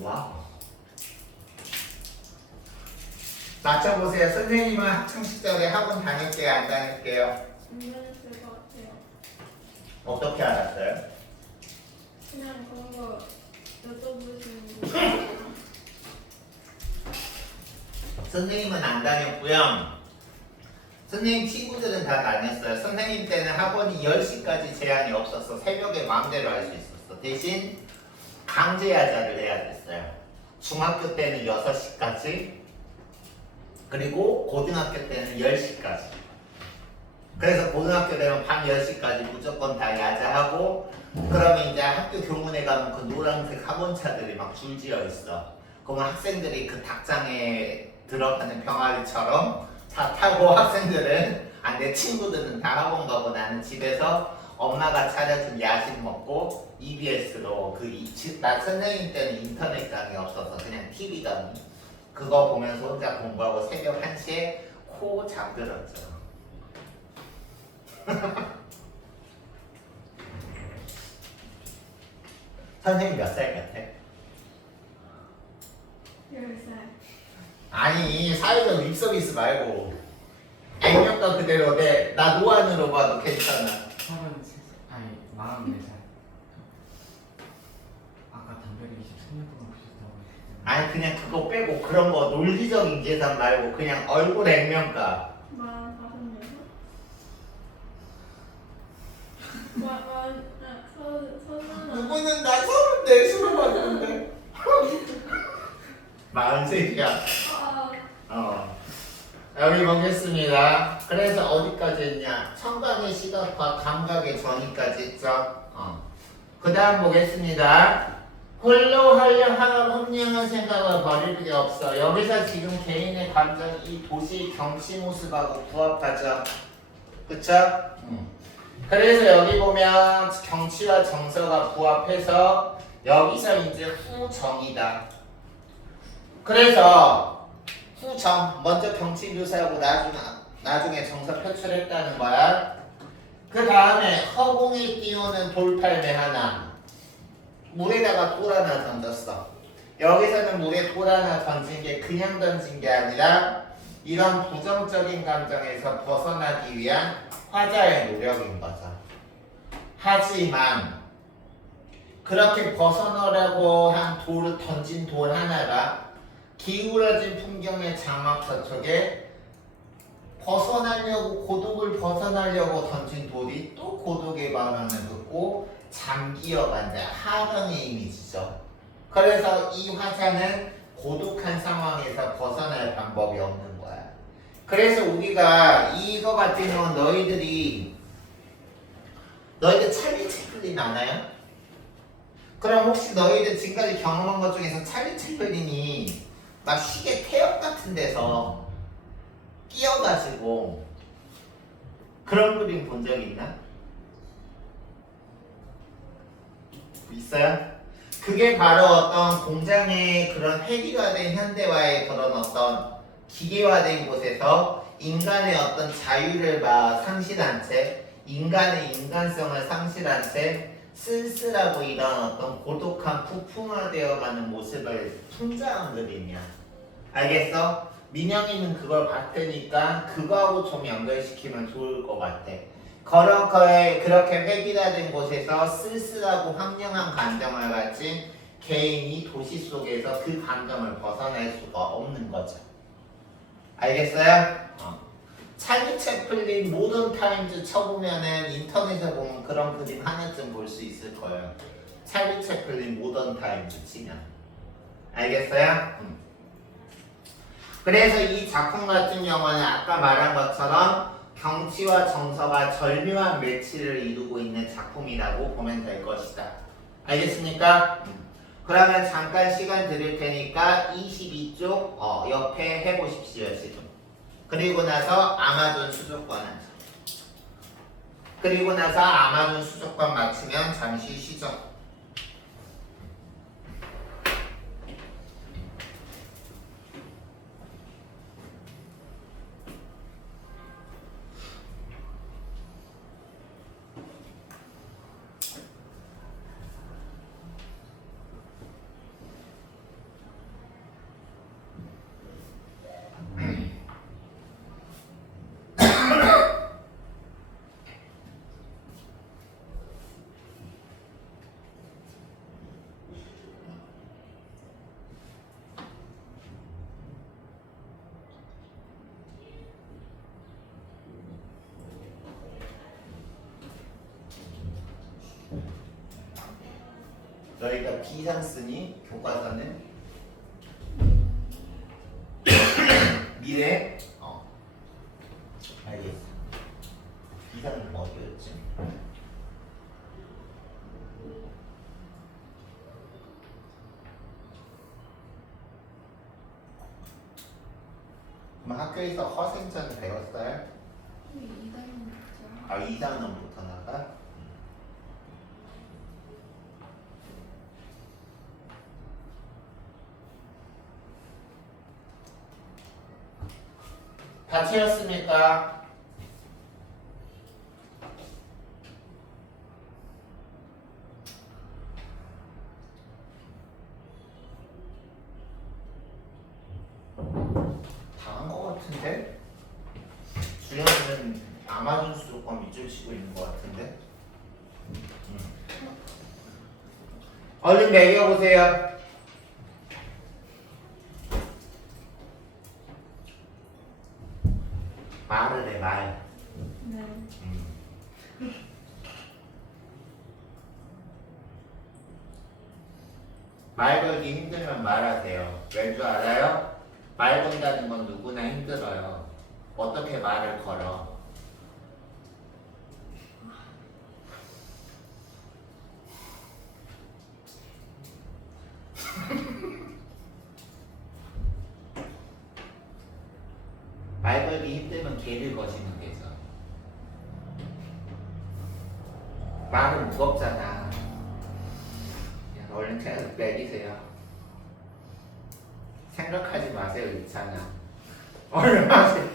와우. 맞춰보세요. 선생님은 학창시절에 학원 다닐게요? 안 다닐게요? 안 다녔을 것 같아요. 어떻게 알았어요? 그냥 그런 거 여쭤보시는 거. 선생님은 안 다녔고요. 선생님 친구들은 다 다녔어요. 선생님 때는 학원이 10시까지 제한이 없어서 새벽에 마음대로 할 수 있었어. 대신 강제야자를 해야 됐어요. 중학교 때는 6시까지, 그리고 고등학교 때는 10시까지. 그래서 고등학교 되면 밤 10시까지 무조건 다 야자하고, 그러면 이제 학교 교문에 가면 그 노란색 학원차들이 막 줄지어 있어. 그러면 학생들이 그 닭장에 들어가는 병아리처럼 다 타고 학생들은 내 친구들은 다 학원 가고 나는 집에서 엄마가 차려준 야식 먹고 EBS로 나 선생님 때는 인터넷 강의 없어서 그냥 TV 강의 그거 보면서 혼자 공부하고 새벽 1시에 코 잠들었죠. 선생님 몇 살 같아? 10살. 아니 사회적 립서비스 말고 액면가 그대로 나 노안으로 봐도 괜찮아. 33살 아니 44살. 아까 담배를 23년 동안 피셨다고 했는데. 아니 그냥 그거 빼고 그런 거 논리적인 계산 말고 그냥 얼굴 액면가. 45년? 누구는 나 34수로 봤는데 43이야. 여기 보겠습니다. 그래서 어디까지 했냐? 청각의 시각과 감각의 전이까지 했죠. 그 다음 보겠습니다. 홀로 하려 합리한 생각을 버릴 게 없어. 여기서 지금 개인의 감정이 이 도시 경치 모습하고 부합하죠. 그쵸? 그래서 여기 보면 경치와 정서가 부합해서 여기서 이제 후정이다. 그래서 후정 먼저 경치 묘사하고 나중에 정서 표출했다는 거야. 그 다음에 허공에 띄우는 돌팔매 하나. 물에다가 돌 하나 던졌어. 여기서는 물에 돌 하나 던진 게 그냥 던진 게 아니라 이런 부정적인 감정에서 벗어나기 위한 화자의 노력인 거죠. 하지만 그렇게 벗어나려고 한 돌을 던진 돌 하나가 기울어진 풍경의 장막 저쪽에 고독을 벗어나려고 던진 돌이 또 고독의 반응을 듣고 잠기어간다. 하강의 이미지죠. 그래서 이 화자는 고독한 상황에서 벗어날 방법이 없는 거야. 그래서 우리가 이거 같은 경우는 너희들 찰리 채플린 아나요? 그럼 혹시 너희들 지금까지 경험한 것 중에서 찰리 채플린이 막 시계 태엽 같은 데서 끼어가지고 그런 그림 본 적 있나? 있어요? 그게 바로 어떤 공장의 그런 획일화된 현대화의 그런 어떤 기계화된 곳에서 인간의 어떤 자유를 상실한 채, 인간의 인간성을 상실한 채 쓸쓸하고 이런 어떤 고독한 부품화되어가는 모습을 풍자한 그림이야. 알겠어? 민영이는 그걸 봤으니까 그거하고 좀 연결시키면 좋을 것 같아. 그렇게 획일화된 곳에서 쓸쓸하고 황량한 감정을 가진 개인이 도시 속에서 그 감정을 벗어날 수가 없는 거죠. 알겠어요? 찰리 채플린 모던 타임즈 쳐보면은 인터넷에 보면 그런 그림 하나쯤 볼 수 있을 거예요. 찰리 채플린 모던 타임즈 치면. 알겠어요? 그래서 이 작품 같은 경우는 아까 말한 것처럼 경치와 정서가 절묘한 매치를 이루고 있는 작품이라고 보면 될 것이다. 알겠습니까? 그러면 잠깐 시간 드릴 테니까 22쪽 옆에 해보십시오 지금. 그리고 나서 아마존 수족관 하죠. 그리고 나서 아마존 수족관 마치면 잠시 쉬죠. 너희가 비상 쓰니 교과서는 미래 알겠어. 비상은 어디였지? 그럼 학교에서 허생전 배웠어요? 2단원 아 2단원부터 나가? 다 채웠습니까? 다 한 거 같은데? 주연은 아마존 수족관 밑줄 치고 있는 거 같은데? 얼른 매겨보세요. 말을 해, 말. 네. 말 걸기 힘들면 말하세요. 왜 줄 알아요? 말 건다는 건 누구나 힘들어요. 어떻게 말을 걸어? 말 걸기 힘들면 개를 거시면 되죠. 말은 무겁잖아. 그냥 얼른 채워서 매기세요. 생각하지 마세요, 있잖아. 얼른 하세요.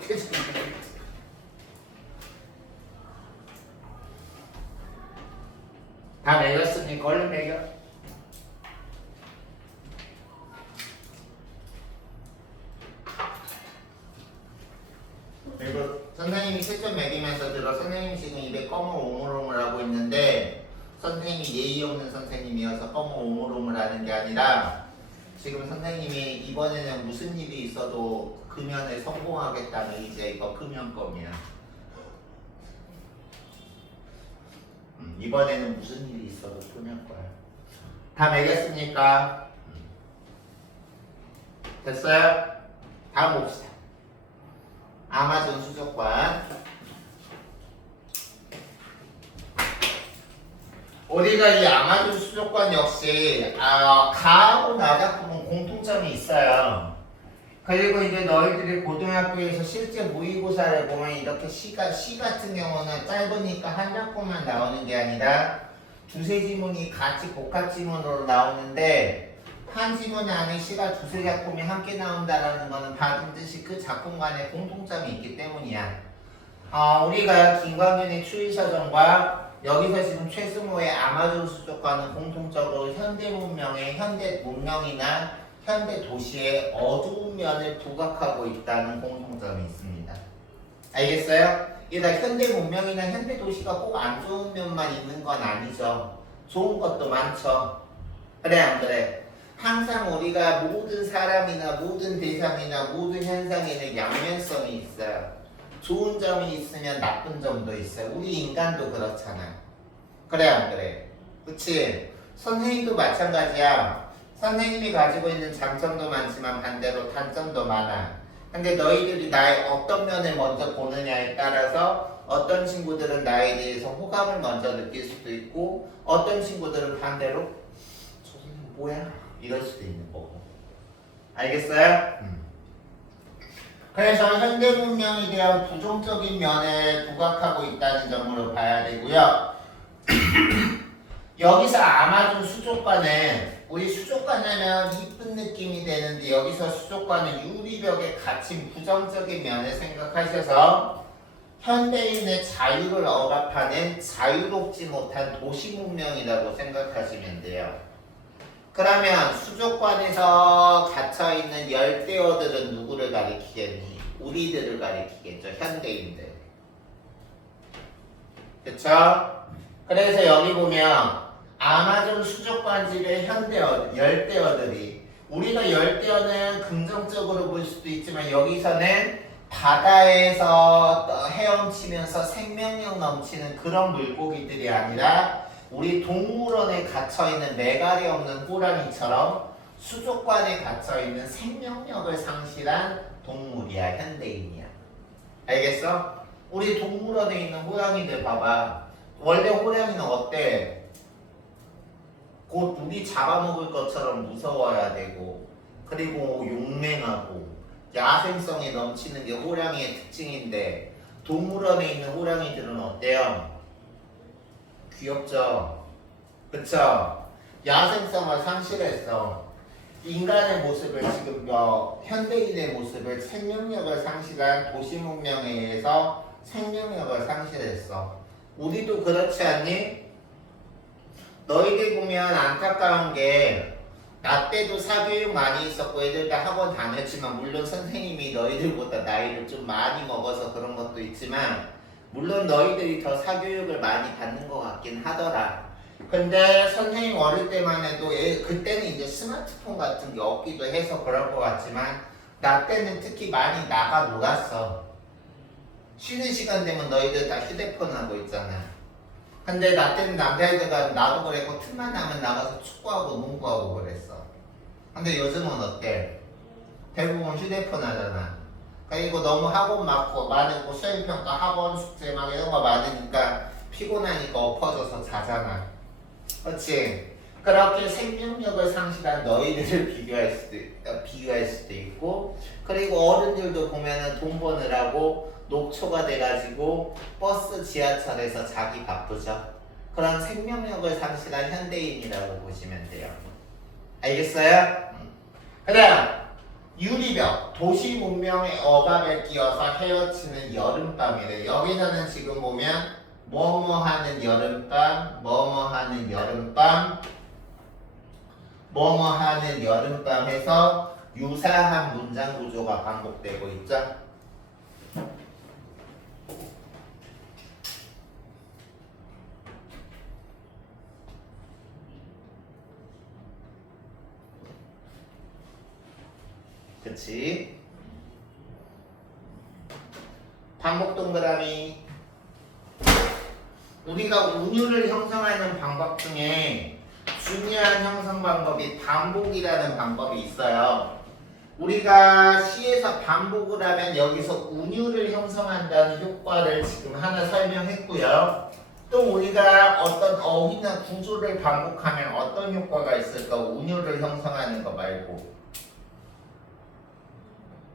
다 매겼으니까 얼른 매겨. 그리고 선생님이 채점 매기면서 들어. 선생님이 지금 입에 껌을 오물오물 하고 있는데 선생님이 예의 없는 선생님이어서 껌을 오물오물 하는 게 아니라 지금 선생님이 이번에는 무슨 일이 있어도 금연에 성공하겠다는 이제 이거 금연껌이야. 이번에는 무슨 일이 있어도 끝낼 거야. 다 매겼습니까? 됐어요? 다음 봅시다. 아마존 수족관. 우리가 이 아마존 수족관 역시 가하고 나작품은 공통점이 있어요. 그리고 이제 너희들이 고등학교에서 실제 모의고사를 보면 이렇게 시 같은 경우는 짧으니까 한 작품만 나오는 게 아니라 두세 지문이 같이 복합 지문으로 나오는데 한 지문 안에 시가 두세 작품이 함께 나온다는 거는 반드시 그 작품 간에 공통점이 있기 때문이야. 우리가 김광현의 추리사전과 여기서 지금 최승호의 아마존 수족관은 공통적으로 현대 문명의 현대 문명이나 현대 도시의 어두운 면을 부각하고 있다는 공통점이 있습니다. 알겠어요? 이다 현대 문명이나 현대 도시가 꼭 안 좋은 면만 있는 건 아니죠. 좋은 것도 많죠. 그래 안 그래? 항상 우리가 모든 사람이나 모든 대상이나 모든 현상에는 양면성이 있어요. 좋은 점이 있으면 나쁜 점도 있어요. 우리 인간도 그렇잖아. 그래 안 그래? 그치? 선생님도 마찬가지야. 선생님이 가지고 있는 장점도 많지만 반대로 단점도 많아. 근데 너희들이 나의 어떤 면을 먼저 보느냐에 따라서 어떤 친구들은 나에 대해서 호감을 먼저 느낄 수도 있고 어떤 친구들은 반대로 저 선생님 뭐야? 이럴 수도 있는 거고. 알겠어요? 그래서 현대 문명에 대한 부정적인 면을 부각하고 있다는 점으로 봐야 되고요. 여기서 아마존 수족관은 우리 수족관 하면 이쁜 느낌이 되는데 여기서 수족관은 유리벽에 갇힌 부정적인 면을 생각하셔서 현대인의 자유를 억압하는 자유롭지 못한 도시 문명이라고 생각하시면 돼요. 그러면 수족관에서 갇혀있는 열대어들은 누구를 가리키겠니? 우리들을 가리키겠죠. 현대인들. 그쵸? 그래서 여기 보면 아마존 수족관집의 열대어들이 우리가 열대어는 긍정적으로 볼 수도 있지만 여기서는 바다에서 헤엄치면서 생명력 넘치는 그런 물고기들이 아니라 우리 동물원에 갇혀있는 매갈이 없는 호랑이처럼 수족관에 갇혀있는 생명력을 상실한 동물이야. 현대인이야. 알겠어? 우리 동물원에 있는 호랑이들 봐봐. 원래 호랑이는 어때? 곧 우리 잡아먹을 것처럼 무서워야 되고 그리고 용맹하고 야생성이 넘치는 게 호랑이의 특징인데 동물원에 있는 호랑이들은 어때요? 귀엽죠? 그쵸? 야생성을 상실했어. 인간의 모습을 지금 현대인의 모습을 생명력을 상실한 도시 문명에 의해서 생명력을 상실했어. 우리도 그렇지 않니? 너희들 보면 안타까운 게 나 때도 사교육 많이 있었고 애들 다 학원 다녔지만 물론 선생님이 너희들보다 나이를 좀 많이 먹어서 그런 것도 있지만 물론 너희들이 더 사교육을 많이 받는 것 같긴 하더라. 근데 선생님 어릴 때만 해도 그때는 이제 스마트폰 같은 게 없기도 해서 그럴 것 같지만 나 때는 특히 많이 나가 놀았어. 쉬는 시간 되면 너희들 다 휴대폰 하고 있잖아. 근데 나 때는 남자애들과 나도 그랬고 틈만 나면 나가서 축구하고 농구하고 그랬어. 근데 요즘은 어때? 대부분 휴대폰 하잖아. 그리고 너무 학원 많고 수행평가 학원 숙제 막 이런 거 많으니까 피곤하니까 엎어져서 자잖아. 그렇지? 그렇게 생명력을 상실한 너희들을 비교할 수도 있고 그리고 어른들도 보면은 돈 버느라고 녹초가 돼가지고 버스 지하철에서 자기 바쁘죠. 그런 생명력을 상실한 현대인이라고 보시면 돼요. 알겠어요? 그다음 유리벽 도시 문명의 억압에 끼어서 헤어치는 여름밤이래. 여기서는 지금 보면 뭐뭐하는 여름밤, 뭐뭐하는 여름밤, 뭐뭐하는 여름밤 해서 유사한 문장 구조가 반복되고 있죠. 그치? 반복 동그라미 우리가 운율을 형성하는 방법 중에 중요한 형성 방법이 반복이라는 방법이 있어요. 우리가 시에서 반복을 하면 여기서 운율을 형성한다는 효과를 지금 하나 설명했고요. 또 우리가 어떤 어휘나 구조를 반복하면 어떤 효과가 있을까? 운율을 형성하는 거 말고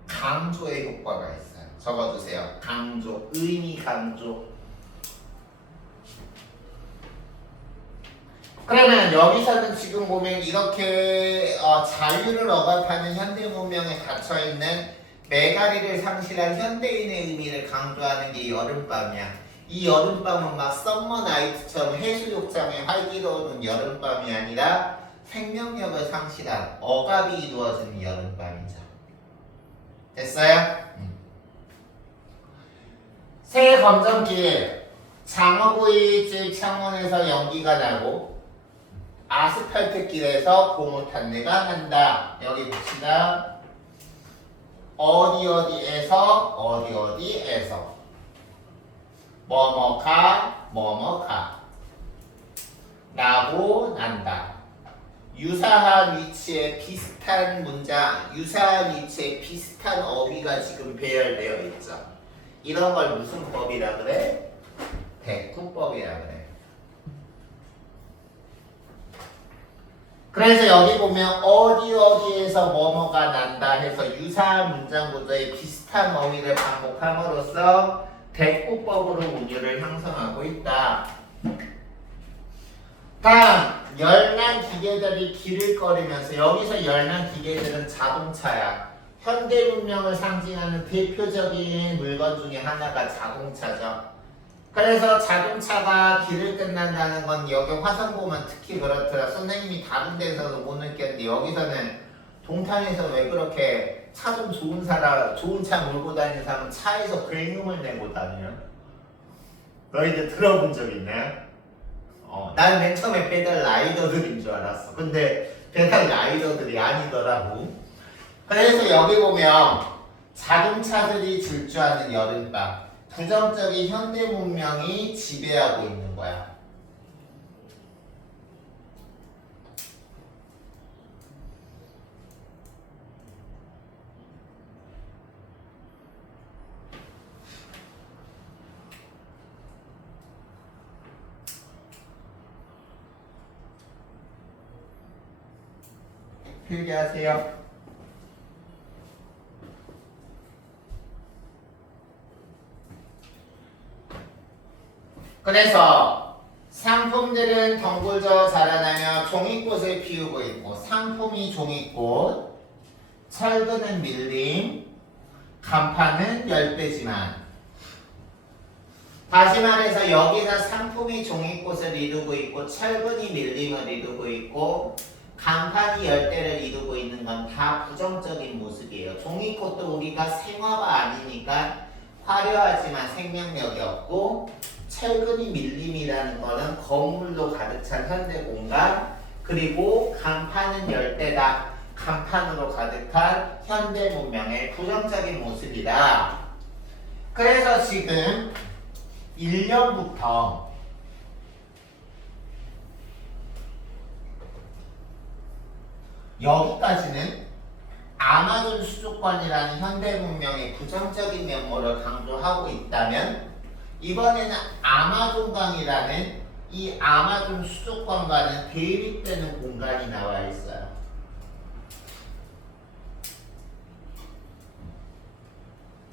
강조의 효과가 있어요. 적어주세요. 강조, 의미 강조. 그러면 여기서는 지금 보면 이렇게 자유를 억압하는 현대 문명에 갇혀있는 매가리를 상실한 현대인의 의미를 강조하는 게 여름밤이야. 이 여름밤은 막 썸머 나이트처럼 해수욕장에 활기로운 여름밤이 아니라 생명력을 상실한 억압이 이루어지는 여름밤이죠. 됐어요? 새 검정길 장어구이집 창문에서 연기가 나고 아스팔트 길에서 고무 탄내가 난다. 여기 봅시다. 어디 어디에서 어디 어디에서 뭐뭐가 나고 난다. 유사한 위치에 비슷한 문장, 유사한 위치에 비슷한 어휘가 지금 배열되어 있죠. 이런 걸 무슨 법이라 그래? 대꾸법이라 그래. 그래서 여기 보면 어디 어디에서 뭐뭐가 난다 해서 유사한 문장 구조에 비슷한 어휘를 반복함으로써 대꾸법으로 운율을 형성하고 있다. 다음 열난 기계들이 길을 걸으면서 여기서 열난 기계들은 자동차야. 현대 문명을 상징하는 대표적인 물건 중에 하나가 자동차죠. 그래서 자동차가 길을 끝난다는 건 여기 화성 보면 특히 그렇더라. 선생님이 다른 데서도 못 느꼈는데 여기서는 동탄에서 왜 그렇게 차 좀 좋은 사람, 좋은 차 몰고 다니는 사람은 차에서 굉음을 내고 다녀? 너희들 들어본 적 있나요? 난 맨 처음에 배달 라이더들인 줄 알았어. 근데 배달 라이더들이 아니더라고. 그래서 여기 보면 자동차들이 질주하는 여름밤, 부정적인 현대 문명이 지배하고 있는 거야. 필기하세요. 그래서 상품들은 덩굴져 자라나며 종이꽃을 피우고 있고 상품이 종이꽃, 철근은 밀림, 간판은 열배지만 다시 말해서 여기서 상품이 종이꽃을 이루고 있고 철근이 밀림을 이루고 있고 간판이 열대를 이루고 있는 건 다 부정적인 모습이에요. 종이꽃도 우리가 생화가 아니니까 화려하지만 생명력이 없고 철근이 밀림이라는 거는 건물로 가득 찬 현대 공간, 그리고 간판은 열대다. 간판으로 가득한 현대 문명의 부정적인 모습이다. 그래서 지금 1년부터 여기까지는 아마존 수족관이라는 현대 문명의 부정적인 면모를 강조하고 있다면 이번에는 아마존강이라는 이 아마존 수족관과는 대립되는 공간이 나와 있어요.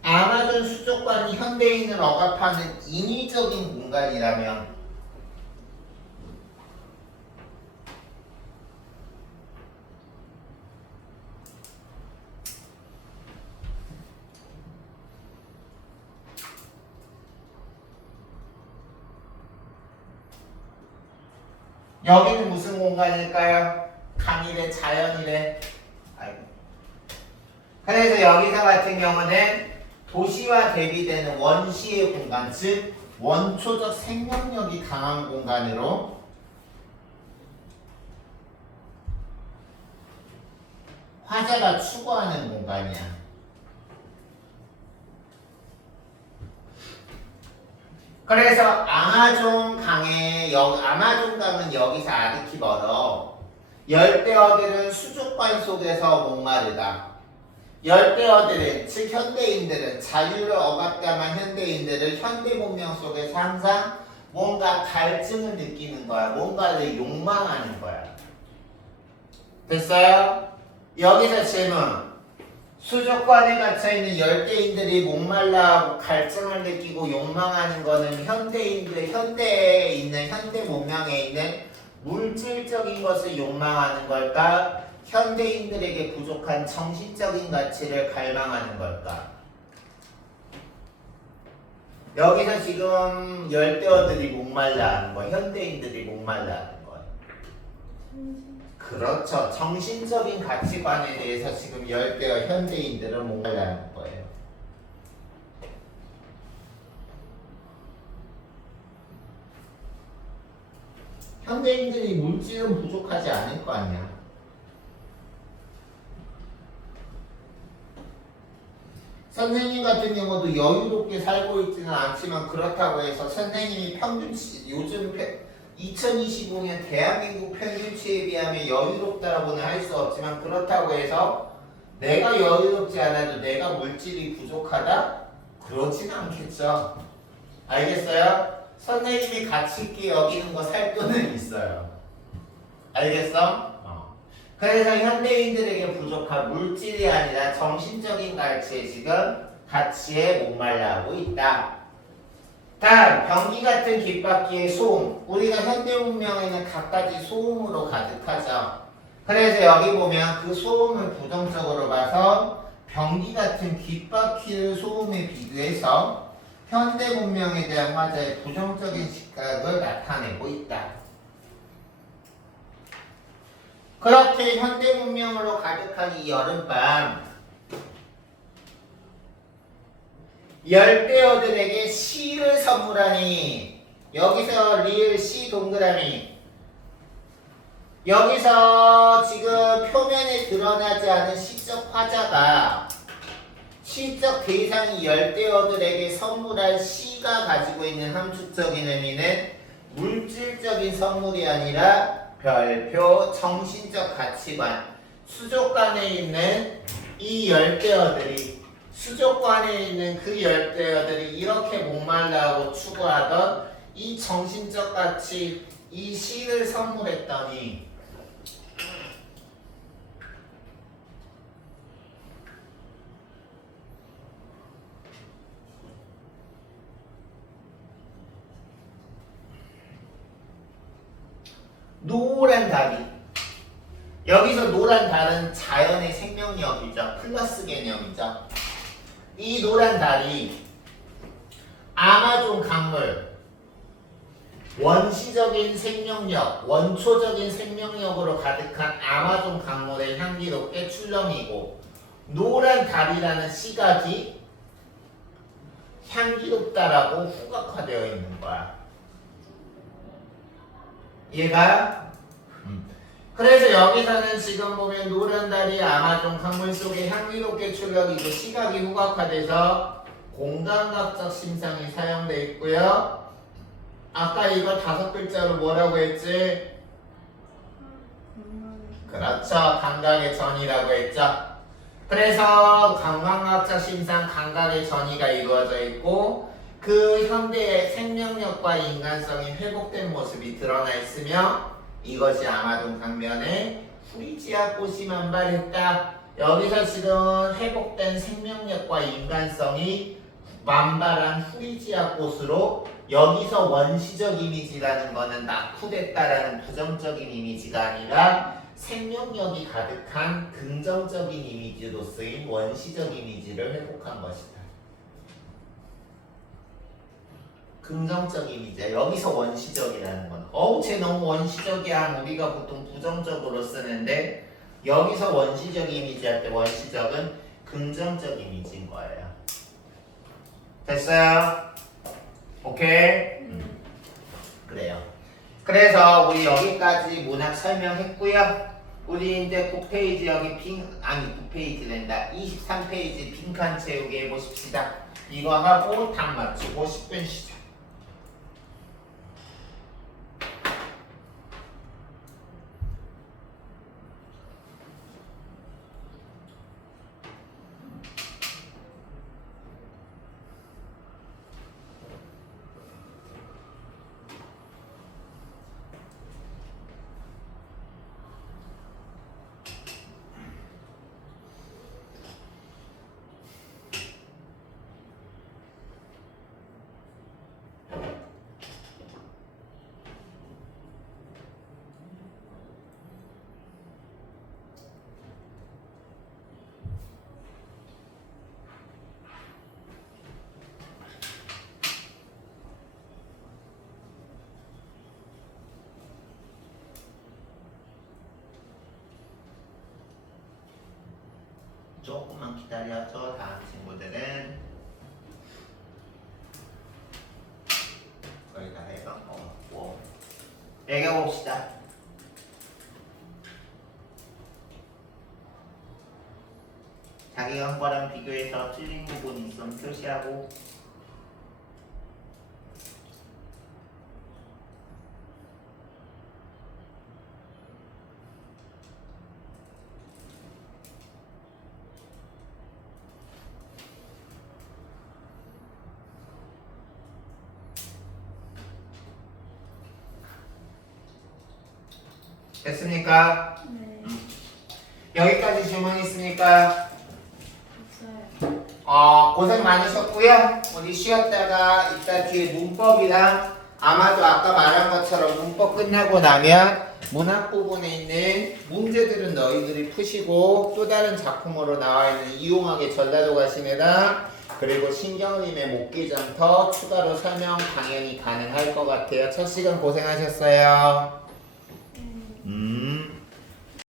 아마존 수족관이 현대인을 억압하는 인위적인 공간이라면 여기는 무슨 공간일까요? 강이래, 자연이래. 아이고. 그래서 여기서 같은 경우는 도시와 대비되는 원시의 공간, 즉 원초적 생명력이 강한 공간으로 화자가 추구하는 공간이야. 그래서 아마존 강은 여기서 아득히 멀어. 열대어들은 수족관 속에서 목마르다. 열대어들은, 즉 현대인들은, 자유를 억압당한 현대인들은 현대 문명 속에서 항상 뭔가 갈증을 느끼는 거야. 뭔가를 욕망하는 거야. 됐어요? 여기서 질문. 수족관에 갇혀있는 열대인들이 목말라하고 갈증을 느끼고 욕망하는 거는 현대에 있는 현대 문명에 있는 물질적인 것을 욕망하는 걸까? 현대인들에게 부족한 정신적인 가치를 갈망하는 걸까? 여기서 지금 열대어들이 목말라하는 거, 현대인들이 목말라하는 거. 그렇죠. 정신적인 가치관에 대해서 지금 열대어 현대인들은 목말라하는 거예요. 현대인들이 물질은 부족하지 않을 거 아니야. 선생님 같은 경우도 여유롭게 살고 있지는 않지만 그렇다고 해서 선생님이 평균치, 요즘 2025년 대한민국 평균치에 비하면 여유롭다라고는 할 수 없지만 그렇다고 해서 내가 여유롭지 않아도 내가 물질이 부족하다? 그렇진 않겠죠. 알겠어요? 선생님이 가치 있게 여기는 거 살 돈은 있어요. 알겠어? 그래서 현대인들에게 부족한 물질이 아니라 정신적인 가치에 지금 가치에 목말라하고 있다. 다음, 변기 같은 귓바퀴의 소음. 우리가 현대 문명에는 갖가지 소음으로 가득하죠. 그래서 여기 보면 그 소음을 부정적으로 봐서 변기 같은 귓바퀴의 소음에 비교해서 현대 문명에 대한 화자의 부정적인 시각을 나타내고 있다. 그렇게 현대 문명으로 가득한 이 여름밤, 열대어들에게 시를 선물하니, 여기서 리을 시 동그라미, 여기서 지금 표면에 드러나지 않은 시적 화자가 시적 대상이 열대어들에게 선물할 시가 가지고 있는 함축적인 의미는 물질적인 선물이 아니라 별표, 정신적 가치관, 수족관에 있는 이 열대어들이, 수족관에 있는 그 열대어들이 이렇게 목말라하고 추구하던 이 정신적 가치, 이 시를 선물했더니 노란 달이, 여기서 노란 달은 자연의 생명력이죠. 플러스 개념이죠. 이 노란 달이 아마존 강물, 원시적인 생명력, 원초적인 생명력으로 가득한 아마존 강물의 향기롭게 출렁이고, 노란 달이라는 시각이 향기롭다라고 후각화되어 있는 거야. 얘가 그래서 여기서는 지금 보면 노란 달이 아마존 강물 속에 향기롭게 출렁이고 시각이 후각화돼서 공감각적 심상이 사용되어 있고요. 아까 이거 5글자로 뭐라고 했지? 그렇죠. 감각의 전이라고 했죠. 그래서 감각적 심상, 감각의 전이가 이루어져 있고 그 현대의 생명력과 인간성이 회복된 모습이 드러나 있으며 이것이 아마존 강변에 후리지아 꽃이 만발했다. 여기서 지금 회복된 생명력과 인간성이 만발한 후리지아 꽃으로, 여기서 원시적 이미지라는 거는 낙후됐다라는 부정적인 이미지가 아니라 생명력이 가득한 긍정적인 이미지로 쓰인 원시적 이미지를 회복한 것이다. 긍정적 이미지야. 여기서 원시적이라는 건 쟤 너무 원시적이야. 우리가 보통 부정적으로 쓰는데 여기서 원시적 이미지 할 때 원시적은 긍정적 이미지인 거예요. 됐어요? 오케이? 그래요. 그래서 우리 여기까지 문학 설명했고요. 우리 이제 9페이지 여기 9페이지 된다. 23페이지 빈칸 채우기 해보십시다. 이거 하고 답 맞추고 10분 쉬자. 기다려줘. 다음 친구들은 거기다 해서 매겨봅시다. 자기가 한 거랑 비교해서 틀린 부분이 있으면 표시하고 됐습니까? 네. 여기까지 질문 있습니까? 없어요. 고생 많으셨고요. 우리 쉬었다가 이따 뒤에 문법이랑 아마도 아까 말한 것처럼 문법 끝나고 나면 문학 부분에 있는 문제들은 너희들이 푸시고 또 다른 작품으로 나와 있는 이용하게 전라도 가시느라 그리고 신경림의 목기점터 추가로 설명 당연히 가능할 것 같아요. 첫 시간 고생하셨어요.